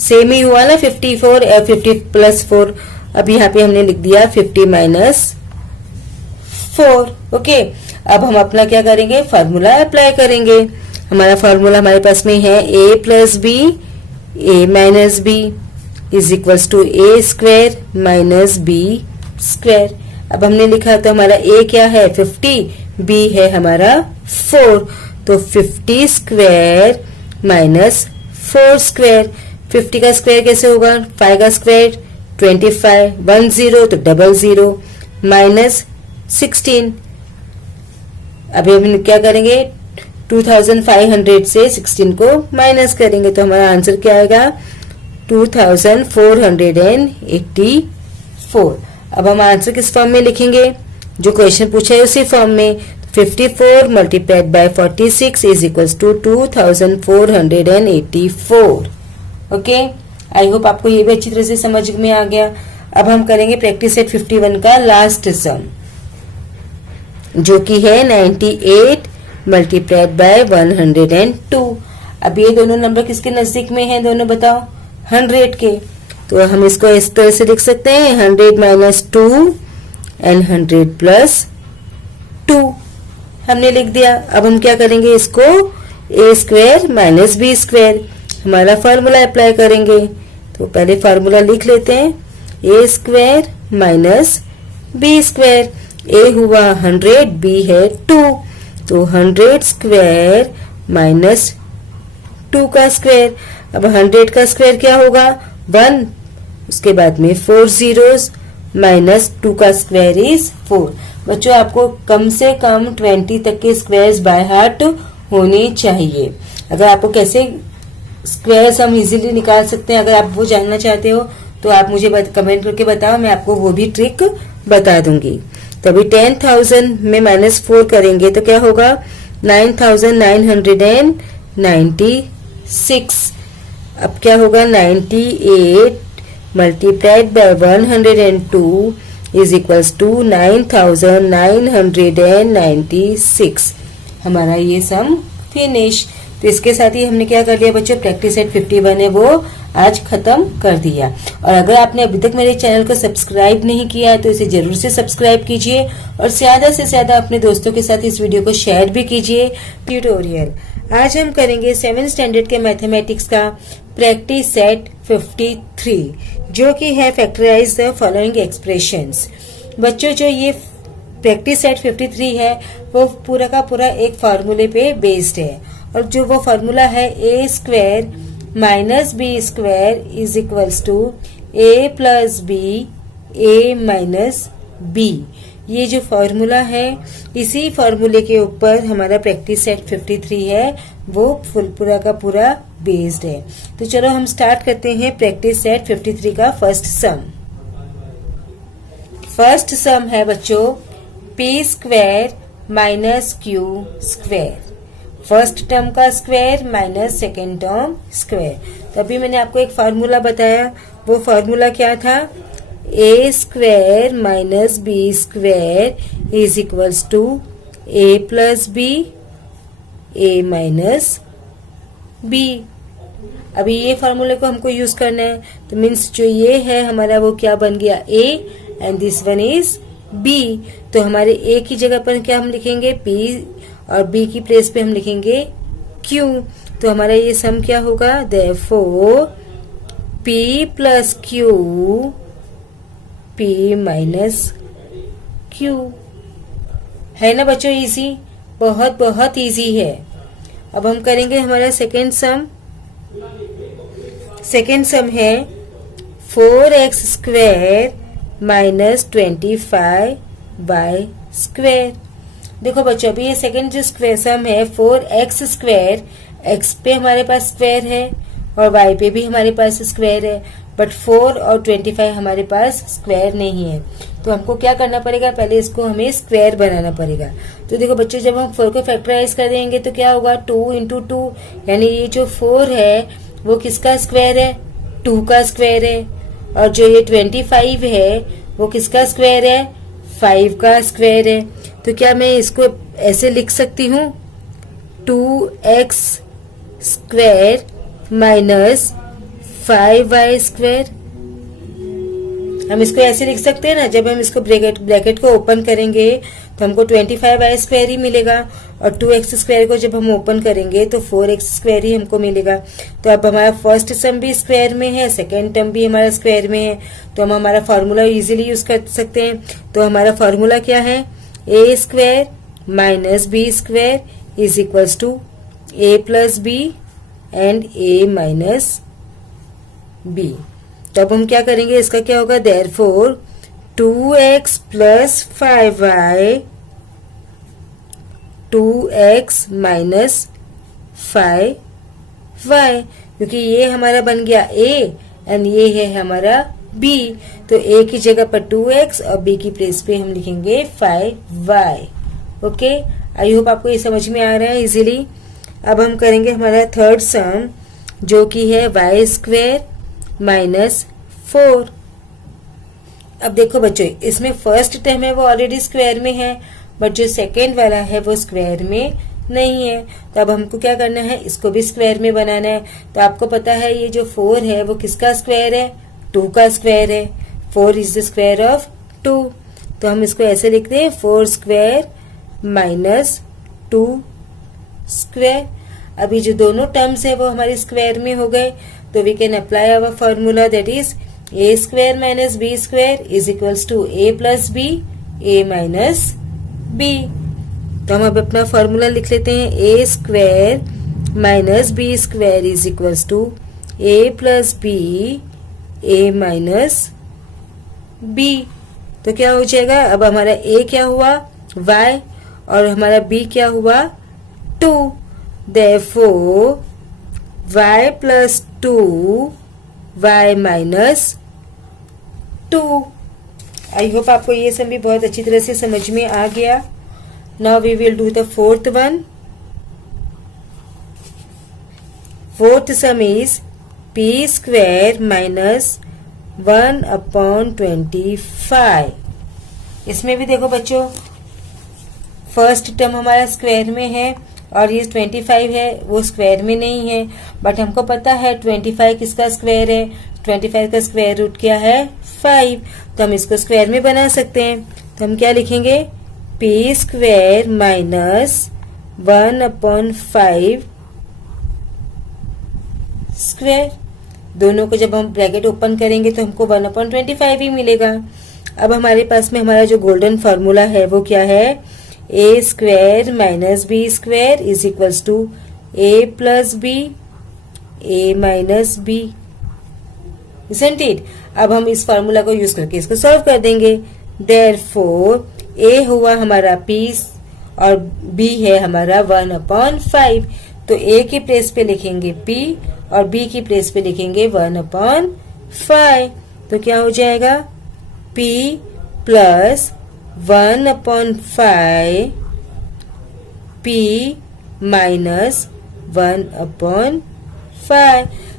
सेम ही हुआ ना 54 और 50 प्लस 4। अब यहाँ पे हमने लिख दिया 50 माइनस 4। ओके, अब हम अपना क्या करेंगे? फार्मूला अप्लाई करेंगे। हमारा फार्मूला हमारे पास में है a plus B a minus b is equals to a square minus b square. अब हमने लिखा तो हमारा a क्या है? 50, b है हमारा 4। तो 50 स्क्वायर माइनस 4 स्क्वायर। 50 का स्क्वायर कैसे होगा? 5 का स्क्वायर 25, 1 0 तो 00 माइनस 16। अभी हम क्या करेंगे? 2500 से 16 को माइनस करेंगे तो हमारा आंसर क्या आएगा? 2484। अब हम आंसर किस फॉर्म में लिखेंगे? जो क्वेश्चन पूछा है उसी फॉर्म में। 54 multiplied by 46 is equals to 2484। Okay, I hope आपको ये भी अच्छी तरह से समझ में आ गया। अब हम करेंगे प्रैक्टिस सेट 51 का लास्ट सम, जो कि है 98 मल्टीप्लाइड बाय 102। अब ये दोनों नंबर किसके नजदीक में हैं? दोनों बताओ। 100 के। तो हम इसको इस तरह से लिख सकते हैं 100 माइनस 2 एंड 100 प्लस 2। हमने लिख दिया। अब हम क्या करेंगे? इसको a square minus b square, हमारा फार्मूला अप्लाई करेंगे। तो पहले फार्मूला लिख लेते हैं, a square minus b square. a हुआ 100, b है 2। तो 100 स्क्वायर माइनस 2 का स्क्वायर। अब 100 का स्क्वायर क्या होगा? 1। उसके बाद में 4 zeros माइनस 2 का स्क्वायर इज 4। बच्चों, आपको कम से कम 20 तक के स्क्वायर्स बाय हार्ट होने चाहिए। अगर आपको कैसे स्क्वायर्स हम इजीली निकाल सकते हैं, अगर आप वो जानना चाहते हो तो आप मुझे कमेंट करके बताओ, मैं आपको वो भी ट्रिक बता दूंगी। तो अभी 10,000 में माइनस 4 करेंगे तो क्या होगा? 9,996। अब क्या होगा? 98 multiplied by 102 is equals to 9,996। हमारा ये सम फिनिश। तो इसके साथ ही हमने क्या कर लिया बच्चों? प्रैक्टिस सेट 51 है वो आज खत्म कर दिया। और अगर आपने अभी तक मेरे चैनल को सब्सक्राइब नहीं किया है तो इसे जरूर से सब्सक्राइब कीजिए और ज्यादा से ज्यादा अपने दोस्तों के साथ इस वीडियो को शेयर भी कीजिए। ट्यूटोरियल आज हम करेंगे 7th स्टैंडर्ड के मैथमेटिक्स का प्रैक्टिस सेट 53, जो कि है फैक्टराइज द फॉलोइंग एक्सप्रेशंस। बच्चों, जो ये प्रैक्टिस सेट 53 है वो पूरा का पूरा एक फार्मूले पे बेस्ड है, और जो वो फार्मूला है a square minus B square is equals to a plus B a minus b. ये जो फार्मूला है, इसी फार्मूले के ऊपर हमारा प्रैक्टिस सेट 53 है वो पूरा का पूरा बेस्ड है। तो चलो हम स्टार्ट करते हैं प्रैक्टिस सेट 53 का फर्स्ट सम। फर्स्ट सम है बच्चों p square minus Q square, first term का square minus second term square. तभी मैंने आपको एक फार्मूला बताया, वो फार्मूला क्या था, a square minus B square is equals to a plus B a minus b। अभी ये फार्मूले को हमको यूज करना है, तो मीन्स जो ये है हमारा वो क्या बन गया a and this one is b। तो हमारे a की जगह पर क्या हम लिखेंगे p और b की प्लेस पे हम लिखेंगे q। तो हमारा ये सम क्या होगा, therefore p plus q p minus q। है ना बच्चों इजी, बहुत बहुत इजी है। अब हम करेंगे हमारा सेकेंड सम। सेकेंड सम है 4x square minus 25 bye square. देखो बच्चों, अभी ये सेकेंड जो स्क्वायर सम है 4x स्क्वायर, x पे हमारे पास स्क्वायर है और y पे भी हमारे पास स्क्वायर है, बट 4 और 25 हमारे पास स्क्वायर नहीं है। तो हमको क्या करना पड़ेगा, पहले इसको हमें स्क्वायर बनाना पड़ेगा। तो देखो बच्चों, जब हम 4 को फैक्टराइज कर देंगे तो क्या होगा, 2 इंटू 2, यानी ये जो 4 है वो किसका स्क्वायर है, 2 का स्क्वायर है, और जो ये 25 है वो किसका स्क्वायर है, 5 का स्क्वायर है। तो क्या मैं इसको ऐसे लिख सकती हूँ, 2x square minus 5y square. हम इसको ऐसे लिख सकते हैं ना, जब हम इसको ब्रैकेट को ओपन करेंगे तो हमको 25y स्क्वायर ही मिलेगा, और 2x स्क्वायर को जब हम ओपन करेंगे तो 4x स्क्वायर ही हमको मिलेगा। तो अब हमारा फर्स्ट सम भी स्क्वायर में है, सेकेंड टर्म भी हमारा स्क्वायर में है, तो हम हमारा फार्मूला इजीली यूज कर सकते हैं। तो हमारा फार्मूला क्या है, a square minus B square is equals to a plus B and a minus b। तो अब हम क्या करेंगे, इसका क्या होगा, therefore 2x plus 5y 2x minus 5y, क्योंकि ये हमारा बन गया a एंड ये है हमारा b। तो a की जगह पर 2x और b की प्लेस पे हम लिखेंगे 5y। ओके, आई होप आपको ये समझ में आ रहा है इजीली। अब हम करेंगे हमारा थर्ड सम, जो कि है y स्क्वायर माइनस 4। अब देखो बच्चों, इसमें फर्स्ट टर्म है वो ऑलरेडी स्क्वायर में है, बट जो सेकेंड वाला है वो स्क्वायर में नहीं है। तो अब हमको क्या करना है, इसको भी स्क्वायर में बनाना है। तो आपको पता है ये जो 4 है वो किसका स्क्वायर है, 2 का स्क्वायर है। 4 इज द स्क्वायर ऑफ 2। तो हम इसको ऐसे लिखते हैं 4 स्क्वायर माइनस 2 स्क्वायर। अभी जो दोनों टर्म्स है वो हमारे स्क्वायर में हो गए, तो we can apply our formula, that is a square minus B square is equals to a plus B a minus b। तो हम अब अपना फॉर्मूला लिख लेते हैं, a square minus B square is equals to a plus B a minus b। तो क्या हो जाएगा, अब हमारा a क्या हुआ, y, और हमारा b क्या हुआ, 2। Therefore y plus 2 y minus 2। आई होप आपको ये सब भी बहुत अच्छी तरह से समझ में आ गया। Now we will do the fourth one. Fourth sum is p square minus 1/25। इसमें भी देखो बच्चों, फर्स्ट टर्म हमारा स्क्वायर में है और ये 25 है वो स्क्वायर में नहीं है, बट हमको पता है 25 किसका स्क्वायर है, 25 का स्क्वायर रूट क्या है 5, तो हम इसको स्क्वायर में बना सकते हैं। तो हम क्या लिखेंगे, पी स्क्वायर माइनस 1/5 स्क्वायर। दोनों को जब हम ब्रैकेट ओपन करेंगे तो हमको 1/25 ही मिलेगा। अब हमारे पास में हमारा जो गोल्डन फॉर्मूला है वो क्या है, A square minus B square is equals to A plus B A minus B, isn't it. अब हम इस फॉर्मूला को यूज करके इसको सॉल्व कर देंगे। देयरफॉर ए हुआ हमारा पी और बी है हमारा 1/5, तो ए की प्लेस पे लिखेंगे p और b की प्लेस पे लिखेंगे 1/5, तो क्या हो जाएगा p प्लस 1/5 p माइनस 1/5।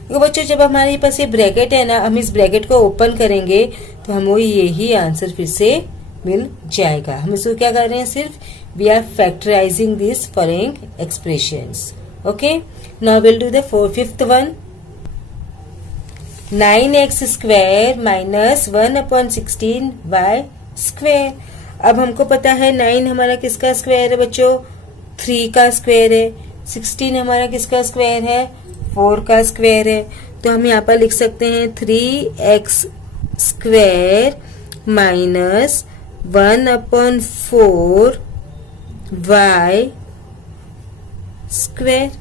तो बच्चों जब हमारे पास ये ब्रैकेट है ना, हम इस ब्रैकेट को ओपन करेंगे तो हमें यही आंसर फिर से मिल जाएगा। हम इसको क्या कर रहे हैं, सिर्फ we are factorising this following expressions. Okay, now we'll do the fifth one. 9x square minus 1/16y square। अब हमको पता है 9 हमारा किसका स्क्वायर है बच्चों, 3 का स्क्वायर है। 16 हमारा किसका स्क्वायर है, 4 का स्क्वायर है। तो हम यहाँ पर लिख सकते हैं 3x square minus 1/4y square,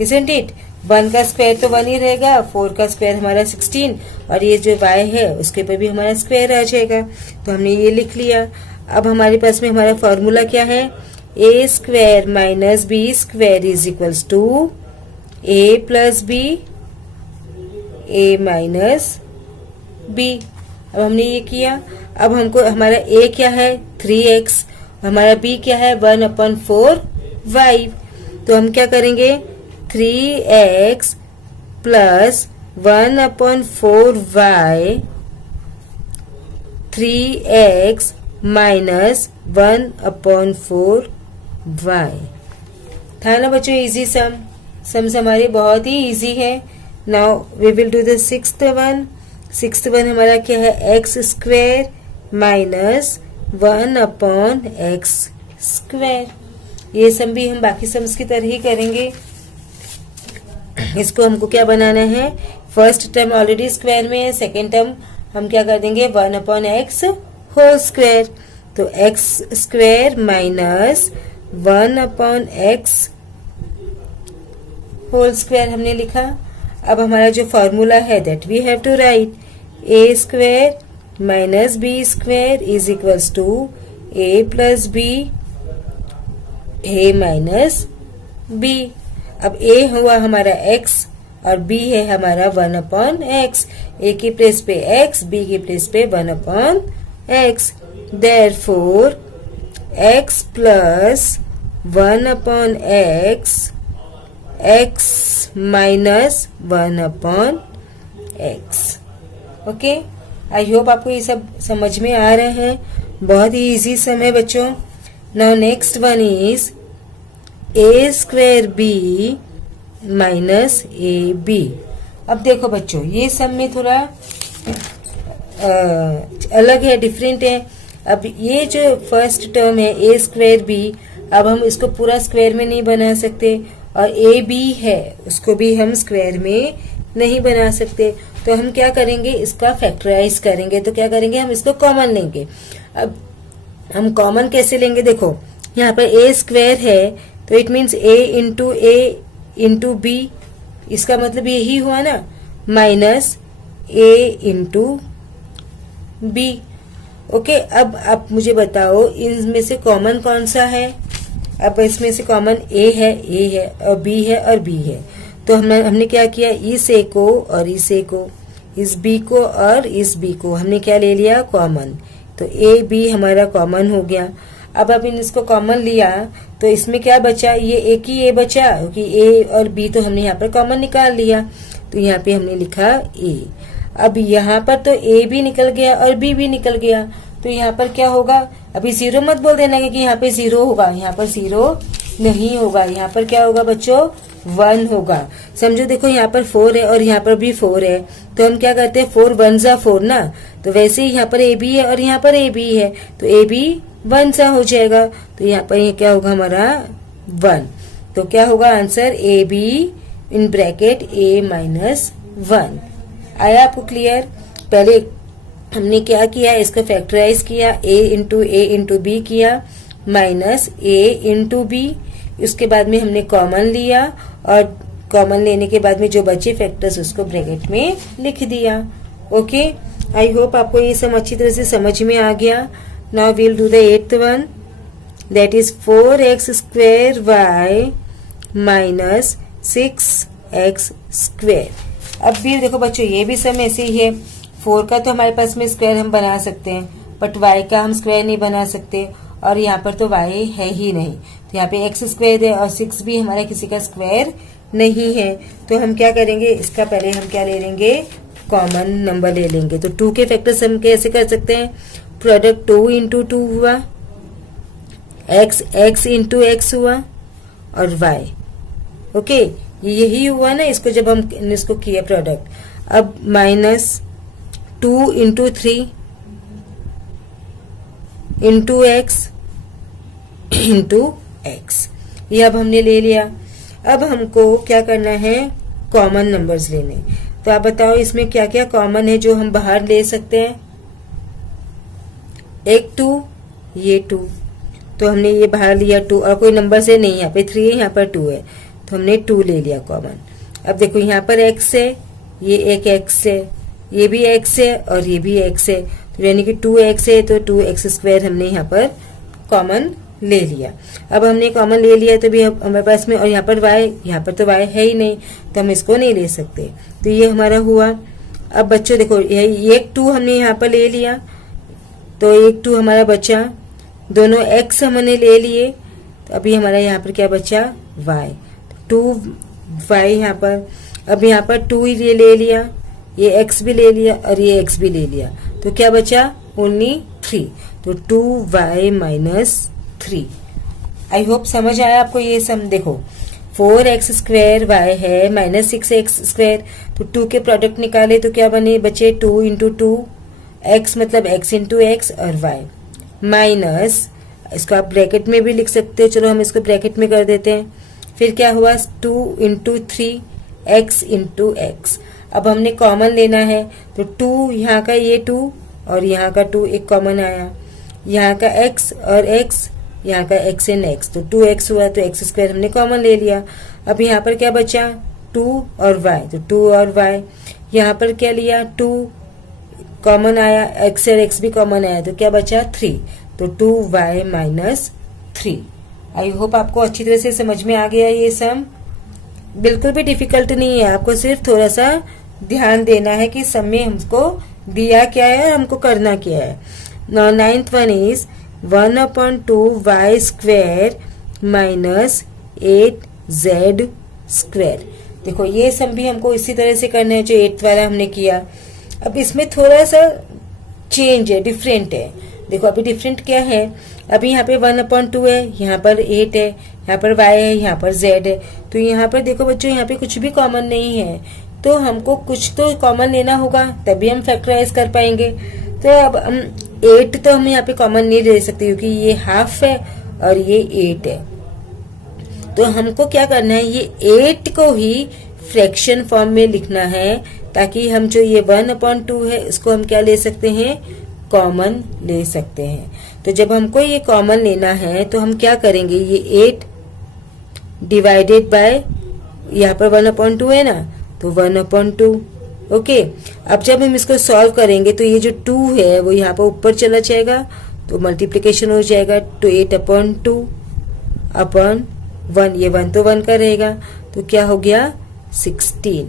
isn't it. 1 का स्क्वायर तो 1 ही रहेगा, 4 का स्क्वायर हमारा 16 और ये जो y है उसके पे भी हमारा स्क्वायर आ जाएगा। तो हमने ये लिख लिया। अब हमारे पास में हमारा फॉर्मूला क्या है, A square minus B square is equals to A plus B A minus B. अब हमने ये किया। अब हमको हमारा a क्या है 3x, हमारा b क्या है 1/4y। तो हम क्या करेंगे, 3x plus 1/4y 3x minus 1/4y। था ना बच्चों इजी सम्स हमारे बहुत ही इजी है। Now we will do the sixth one. Sixth one हमारा क्या है, x square minus 1/x square. ये सम भी हम बाकी सम्स की तरह ही करेंगे। इसको हमको क्या बनाना है, फर्स्ट टर्म ऑलरेडी स्क्वायर में है, सेकेंड टर्म हम क्या कर देंगे 1/x होल स्क्वायर। तो x square minus 1/x whole square हमने लिखा। अब हमारा जो फॉर्मूला है that we have to write, A square minus B square is equals to A plus B A minus B. अब a हुआ हमारा x और b है हमारा 1/x। a की प्लेस पे x, b की प्लेस पे 1/x। Therefore x plus 1/x x minus 1/x। Okay, I hope आपको ये सब समझ में आ रहे हैं। बहुत ही इजी सम है बच्चों। Now next one is A square B minus A B. अब देखो बच्चों ये सब में थोड़ा अलग है, डिफरेंट है। अब ये जो फर्स्ट टर्म है ए स्क्वायर बी, अब हम इसको पूरा स्क्वायर में नहीं बना सकते, और ए बी है उसको भी हम स्क्वायर में नहीं बना सकते। तो हम क्या करेंगे, इसका फैक्टराइज करेंगे। तो क्या करेंगे, हम इसको कॉमन लेंगे। अब हम कॉमन कैसे लेंगे, देखो यहाँ पर ए स्क्वायर है तो it means A into B, इसका मतलब यही हुआ ना, minus A into B. Okay, अब आप मुझे बताओ इनमें से कॉमन कौन सा है। अब इसमें से कॉमन ए है और बी है और बी है। तो हमने क्या किया, इस ए को और इस ए को, इस बी को और इस बी को हमने क्या ले लिया, कॉमन। तो ए बी हमारा कॉमन हो गया। अब इसको कॉमन लिया तो इसमें क्या बचा, ये एक ही ए बचा, क्योंकि ए और बी तो हमने यहाँ पर कॉमन निकाल लिया। तो यहाँ पे हमने लिखा ए। अब यहाँ पर तो ए भी निकल गया और बी भी निकल गया। तो यहाँ पर क्या होगा, अभी जीरो मत बोल देना कि यहाँ पे जीरो होगा, यहाँ पर जीरो नहीं होगा, यहाँ पर क्या होगा बच्चों 1 होगा। समझो देखो यहाँ पर 4 है और यहाँ पर भी 4 है, तो हम क्या करते हैं 4 1 जा 4 ना, तो वैसे ही यहाँ पर ए बी है और यहाँ पर ए बी है, तो ए बी 1 सा हो जाएगा, तो यहाँ पर ये क्या होगा हमारा 1। तो क्या होगा answer A be in bracket A minus 1। आया आपको क्लियर? पहले हमने क्या किया, इसको फैक्टराइज किया, ए इंटू बी किया माइनस ए इंटू बी, उसके बाद में हमने कॉमन लिया और कॉमन लेने के बाद में जो बचे फैक्टर्स उसको ब्रैकेट में लिख दिया। ओके, आई होप आपको ये सब अच्छी तरह से समझ में आ गया। Now we'll do the 8th one, that is 4x square y minus 6x square. अब भी देखो बच्चों ये भी सम ऐसे ही है, 4 का तो हमारे पास में स्क्वायर हम बना सकते हैं, बट y का हम स्क्वायर नहीं बना सकते, और यहाँ पर तो y है ही नहीं, तो यहाँ पे x स्क्वायर है और 6 भी हमारा किसी का स्क्वायर नहीं है। तो हम क्या करेंगे, इसका पहले हम क्या ले लेंगे, कॉमन नंबर ले लेंगे। तो 2 के फैक्टर्स हम कैसे कर सकते हैं, प्रोडक्ट 2 इंटू 2 हुआ, x इंटू x हुआ और y। ओके, यही हुआ ना, इसको जब हम इसको किया प्रोडक्ट। अब minus 2 into 3 into x into x, ये अब हमने ले लिया। अब हमको क्या करना है, कॉमन नंबर्स लेने। तो आप बताओ इसमें क्या क्या कॉमन है जो हम बाहर ले सकते हैं। एक 2, ये 2, तो हमने ये बाहर लिया 2, और कोई नंबर से नहीं, यहाँ पे 3 है यहाँ पर 2 है, तो हमने 2 ले लिया कॉमन। अब देखो यहाँ पर x है, ये एक x है, ये भी x है और ये भी x है, तो यानी कि 2x है, तो 2x स्क्वायर हमने यहाँ पर कॉमन ले लिया। अब हमने कॉमन ले लिया तो भी हमारे पास में, और यहाँ पर y, यहाँ पर तो y है ही नहीं, तो हम इसको नहीं ले सकते, तो ये हमारा हुआ। अब बच्चों देखो ये एक 2 हमने यहाँ पर ले लिया, तो एक 2 हमारा बचा, दोनों x हमने ले लिए, तो अभी हमारा यहाँ पर क्या बचा y, 2y यहाँ पर। अब यहाँ पर 2 ये ले लिया, ये x भी ले लिया और ये x भी ले लिया, तो क्या बचा ओनली 3, तो 2y माइनस 3। आई होप समझ आया आपको ये सम। देखो 4x स्क्वायर y है माइनस 6x स्क्वायर, तो 2 के प्रोडक्ट निकाले तो क्या बने, बचे 2 इंटू 2, x मतलब x इंटू x और y माइनस, इसको आप ब्रैकेट में भी लिख सकते हो, चलो हम इसको ब्रैकेट में कर देते हैं। फिर क्या हुआ 2 इंटू 3 x इंटू x। अब हमने कॉमन लेना है, तो 2 यहाँ का ये 2 और यहाँ का 2 एक कॉमन आया, यहाँ का x और x, यहाँ का x एंड x, तो 2x हुआ, तो x स्क्वायर हमने कॉमन ले लिया। अब यहाँ पर क्या बचा 2 और y, तो 2 और y, यहाँ पर क्या लिया 2 कॉमन आया, x और x भी कॉमन आया, तो क्या बचा 3, तो 2y माइनस 3। आई होप आपको अच्छी तरह से समझ में आ गया ये सम। बिल्कुल भी डिफिकल्ट नहीं है, आपको सिर्फ थोड़ा सा ध्यान देना है कि सम में हमको दिया क्या है और हमको करना क्या है। Now 9th one is 1/2y square minus 8z square. देखो ये सम भी हमको इसी तरह से करना है जो 8th वाला हमने किया। अब इसमें थोड़ा सा चेंज है, डिफरेंट है। देखो अभी डिफरेंट क्या है, अभी यहाँ पे 1/2 है, यहाँ पर 8 है, यहाँ पर y है, यहाँ पर z है, तो यहाँ पर देखो बच्चों यहाँ पे कुछ भी कॉमन नहीं है, तो हमको कुछ तो कॉमन लेना होगा तभी हम फैक्टराइज कर पाएंगे। तो अब हम 8 तो हम यहाँ पे कॉमन नहीं ले सकते क्योंकि ये हाफ है और ये 8 है, तो हमको क्या करना है, ये 8 को ही फ्रैक्शन फॉर्म में लिखना है ताकि हम जो ये 1/2 है इसको हम क्या ले सकते हैं, कॉमन ले सकते हैं। तो जब हमको ये कॉमन लेना है तो हम क्या करेंगे, ये 8 डिवाइडेड बाय यहाँ पर 1/2 है ना, तो 1/2। ओके, अब जब हम इसको सॉल्व करेंगे तो ये जो 2 है वो यहाँ पर ऊपर चला जाएगा तो मल्टीप्लिकेशन हो जाएगा, तो 8/2 अपॉन 1, ये 1 तो 1 का रहेगा, तो क्या हो गया 16।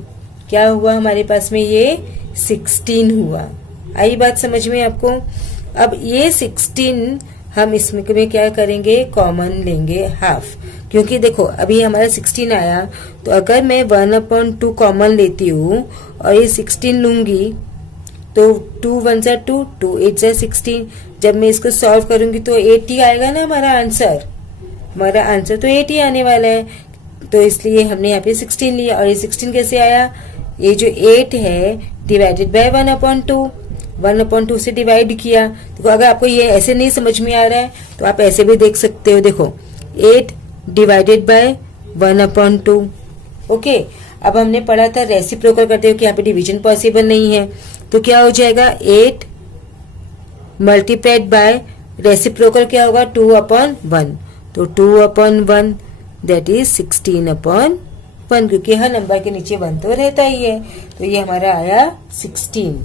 क्या हुआ हमारे पास में, ये 16 हुआ। आई बात समझ में आपको। अब ये 16 हम इसमें क्या करेंगे, कॉमन लेंगे हाफ, क्योंकि देखो अभी हमारा 16 आया, तो अगर मैं 1/2 कॉमन लेती हूँ और ये 16 लूंगी तो 2 1 जा 2, 2 8 जा 16, जब मैं इसको सॉल्व करूंगी तो 80 आएगा ना हमारा आंसर, हमारा आंसर तो 8 ही आने वाला है, तो इसलिए हमने यहाँ पे 16 लिया। और ये 16 कैसे आया, ये जो 8 है डिवाइडेड बाय 1/2, 1/2 से डिवाइड किया। देखो अगर आपको ये ऐसे नहीं समझ में आ रहा है तो आप ऐसे भी देख सकते हो। देखो 8 डिवाइडेड बाय 1/2। ओके, अब हमने पढ़ा था रेसिप्रोकल करते हुए कि यहाँ पे डिवीजन पॉसिबल नहीं है, तो क्या हो जाएगा 8 मल्टीप्लाइड बाय रेसिप्रोकल क्या होगा 2/1, तो 2/1 दैट इज 16/1, क्योंकि हर नंबर के नीचे 1 तो रहता ही है, तो ये हमारा आया 16।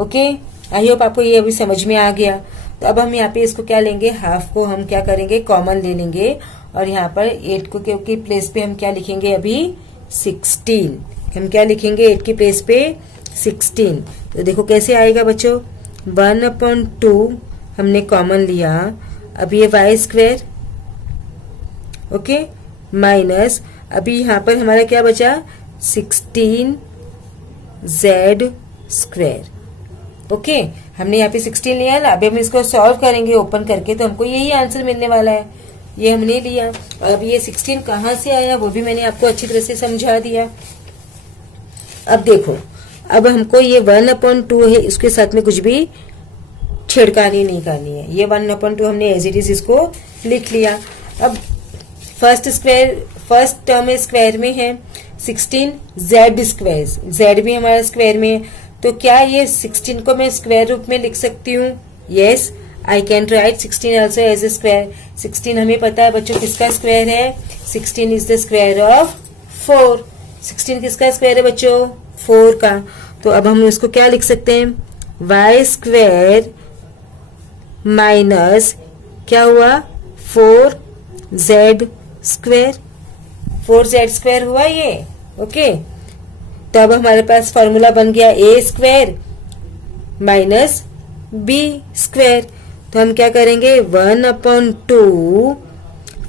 ओके, आई होप आपको ये अभी समझ में आ गया। तो अब हम यहाँ पे इसको क्या लेंगे, हाफ को हम क्या करेंगे कॉमन ले लेंगे, और यहाँ पर 8 को के प्लेस पे हम क्या लिखेंगे अभी 16, हम क्या लिखेंगे 8 की प्लेस पे 16। तो देखो कैसे आएगा बच्चों, 1/2 हमने कॉमन लिया, अब ये वाई स्क्वायर, ओके, माइनस अभी यहाँ पर हमारा क्या बचा 16 जेड स्क्वायर। ओके, हमने यहाँ पे 16 लिया ना, अभी हम इसको सॉल्व करेंगे ओपन करके, तो हमको यही आंसर मिलने वाला है, ये हमने लिया। और अब ये 16 कहाँ से आया वो भी मैंने आपको अच्छी तरह से समझा दिया। अब देखो, अब हमको ये 1/2 है, इसके साथ में कुछ भी छेड़खानी नहीं करनी है, ये 1/2 हमने एज इट इज इसको लिख लिया। अब फर्स्ट टर्म स्क्वायर में है 16 जेड स्क्वायर, जेड भी हमारा स्क्वायर में है, तो क्या ये 16 को मैं स्क्वायर रूप में लिख सकती हूँ, yes I can write 16 also as A square. 16 हमें पता है बच्चों किसका स्क्वायर है, 16 इज द स्क्वायर ऑफ 4। 16 किसका स्क्वायर है बच्चों 4 का, तो अब हम इसको क्या लिख सकते हैं वाई स्क्वायर माइनस क्या हुआ 4z स्क्वायर, 4z स्क्वायर हुआ ये। ओके, तब हमारे पास फॉर्मूला बन गया a square minus b square. तो हम क्या करेंगे 1/2,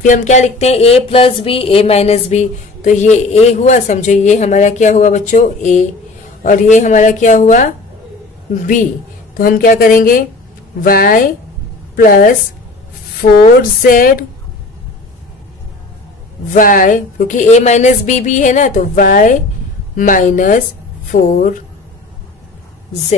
फिर हम क्या लिखते हैं a plus B, a minus B, तो ये a हुआ, समझो ये हमारा क्या हुआ बच्चों a, और ये हमारा क्या हुआ b। तो हम क्या करेंगे y प्लस 4z y, क्योंकि a माइनस बी भी है ना, तो y माइनस 4z।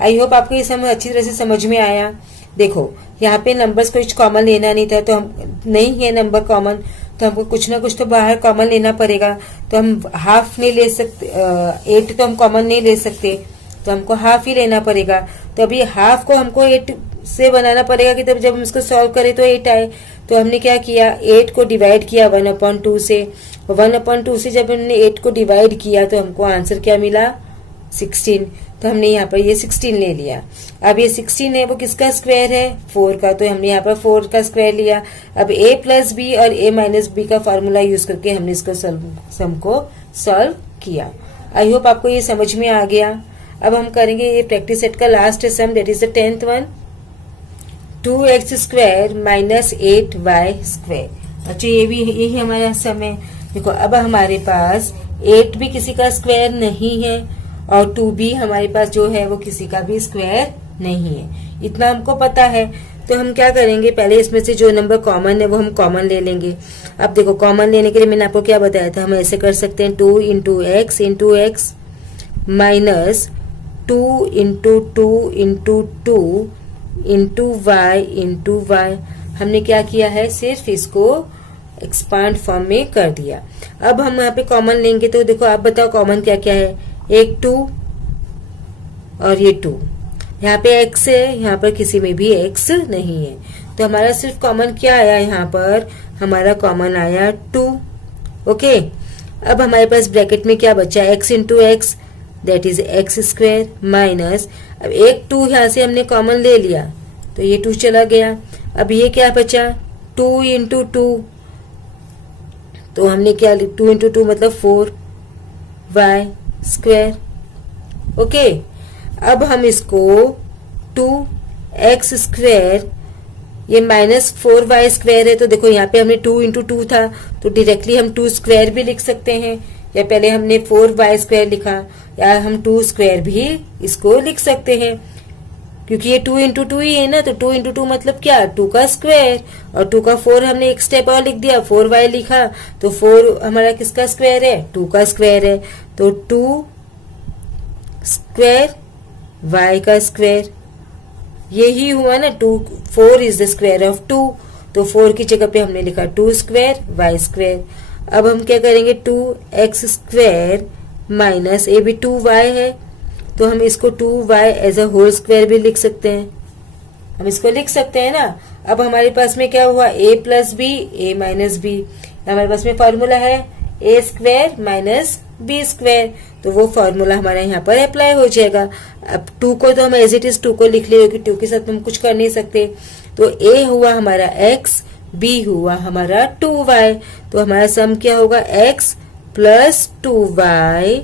आई होप आपको ये समझ अच्छी तरह से समझ में आया। देखो यहाँ पे नंबर्स कुछ कॉमन लेना नहीं था, तो हम नहीं है नंबर कॉमन, तो हमको कुछ ना कुछ तो बाहर कॉमन लेना पड़ेगा। तो हम हाफ नहीं ले सकते, 8 तो हम कॉमन नहीं ले सकते, तो हमको हाफ ही लेना पड़ेगा। तो अभी हाफ को हमको 8 से बनाना पड़ेगा कि तब जब हम इसको सॉल्व करें तो 8 आए। तो हमने क्या किया 8 को डिवाइड किया 1/2 से, 1/2 से जब हमने 8 को डिवाइड किया तो हमको आंसर क्या मिला 16। तो हमने यहाँ पर ये 16 ले लिया। अब ये 16 है वो किसका स्क्वायर है 4 का, तो हमने यहाँ पर 4 का स्क्वायर लिया। अब a प्लस बी और a माइनस बी का फॉर्मूला यूज करके हमने इसको सम को सॉल्व किया। आई होप आपको ये समझ में आ गया। अब हम करेंगे ये प्रैक्टिस सेट का last sum, that is the 10th one, 2x square minus 8y square. अच्छा ये भी यही हमारा सम है। देखो अब हमारे पास 8 भी किसी का स्क्वायर नहीं है और 2 भी हमारे पास जो है वो किसी का भी स्क्वायर नहीं है, इतना हमको पता है। तो हम क्या करेंगे पहले इसमें से जो नंबर कॉमन है वो हम कॉमन ले लेंगे। अब देखो कॉमन लेने के लिए मैंने आपको क्या बताया था, हम ऐसे कर सकते हैं 2 into X minus 2 into 2 into 2 into Y. हमने क्या किया है सिर्फ इसको एक्सपांड फॉर्म में कर दिया। अब हम यहाँ पे कॉमन लेंगे, तो देखो आप बताओ कॉमन क्या क्या है, एक 2 और ये 2, यहाँ पे x है, यहाँ पर किसी में भी x नहीं है, तो हमारा सिर्फ कॉमन क्या आया, यहाँ पर हमारा कॉमन आया 2। ओके, अब हमारे पास ब्रैकेट में क्या बचा x into x that is x square minus, अब एक 2 यहाँ से हमने कॉमन ले लिया तो ये 2 चला गया। अब ये क्या बचा 2 इंटू 2, तो हमने क्या 2 इंटू 2 मतलब 4y स्क्वायर। ओके, अब हम इसको 2x स्क्वायर ये माइनस 4y स्क्वायर है, तो देखो यहाँ पे हमने 2 इंटू 2 था तो डायरेक्टली हम 2 स्क्वायर भी लिख सकते हैं, या पहले हमने 4y स्क्वायर लिखा या हम 2 स्क्वायर भी इसको लिख सकते हैं। क्योंकि ये 2 इंटू 2 ही है ना, तो 2 इंटू 2 मतलब क्या, 2 का स्क्वायर, और 2 का 4 हमने एक स्टेप और लिख दिया, 4y लिखा, तो 4 हमारा किसका स्क्वायर है, 2 का स्क्वायर है, तो 2 स्क्वायर y का स्क्वायर, यही हुआ ना, 4 इज द स्क्वायर ऑफ 2, तो 4 की जगह पे हमने लिखा 2 स्क्वायर y स्क्वायर। अब हम क्या करेंगे, 2x स्क्वायर माइनस ए भी 2y है, तो हम इसको 2y as a whole square भी लिख सकते हैं, हम इसको लिख सकते हैं ना। अब हमारे पास में क्या हुआ, a plus B A minus B, हमारे पास में फॉर्मूला है A square minus B square, तो वो फॉर्मूला हमारा यहाँ पर अप्लाई हो जाएगा। अब 2 को तो हम एज इट इज 2 को लिख लिए, क्योंकि 2 के साथ हम कुछ कर नहीं सकते, तो a हुआ हमारा x, b हुआ हमारा 2y, तो हमारा सम क्या होगा, x plus 2y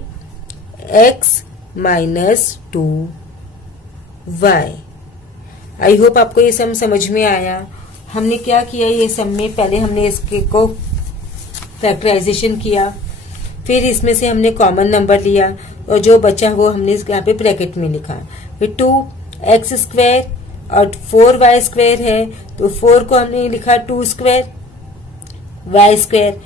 x minus 2y। आई होप आपको ये सम समझ में आया। हमने क्या किया, ये सम में पहले हमने इसके को फैक्टराइजेशन किया, फिर इसमें से हमने कॉमन नंबर लिया और जो बचा वो हमने यहाँ पे ब्रैकेट में लिखा, फिर 2x स्क्वायर और 4y स्क्वायर है, तो 4 को हमने लिखा 2 स्क्वायर y स्क्वायर।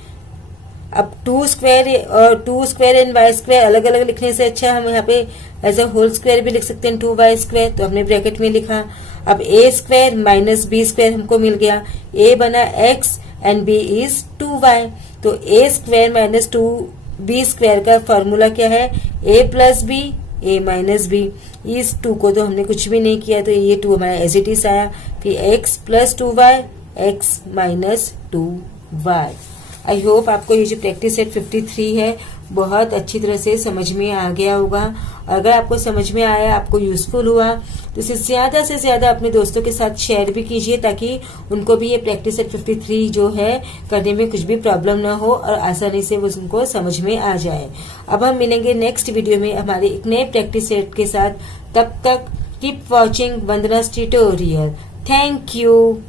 अब 2 स्क्वायर और 2 स्क्वायर एंड y स्क्वायर अलग अलग लिखने से अच्छा हम यहाँ पे एज अ होल स्क्वायर भी लिख सकते हैं 2y स्क्वायर, तो हमने ब्रैकेट में लिखा। अब a square minus b square हमको मिल गया, a बना x and b is 2y, तो a square minus 2b square का फॉर्मूला क्या है, a plus b a minus b। इस 2 को तो हमने कुछ भी नहीं किया, तो ये 2 हमारा एज इट इज आया, फिर x plus 2y x minus 2y। आई होप आपको ये जो प्रैक्टिस सेट 53 है बहुत अच्छी तरह से समझ में आ गया होगा। अगर आपको समझ में आया, आपको यूजफुल हुआ, तो इसे ज्यादा से ज्यादा अपने दोस्तों के साथ शेयर भी कीजिए, ताकि उनको भी ये प्रैक्टिस सेट 53 जो है करने में कुछ भी प्रॉब्लम ना हो और आसानी से वो उनको समझ में आ जाए। अब हम मिलेंगे नेक्स्ट वीडियो में हमारे एक नए प्रैक्टिस सेट के साथ। तब तक keep watching Vandana's tutorial. Thank you.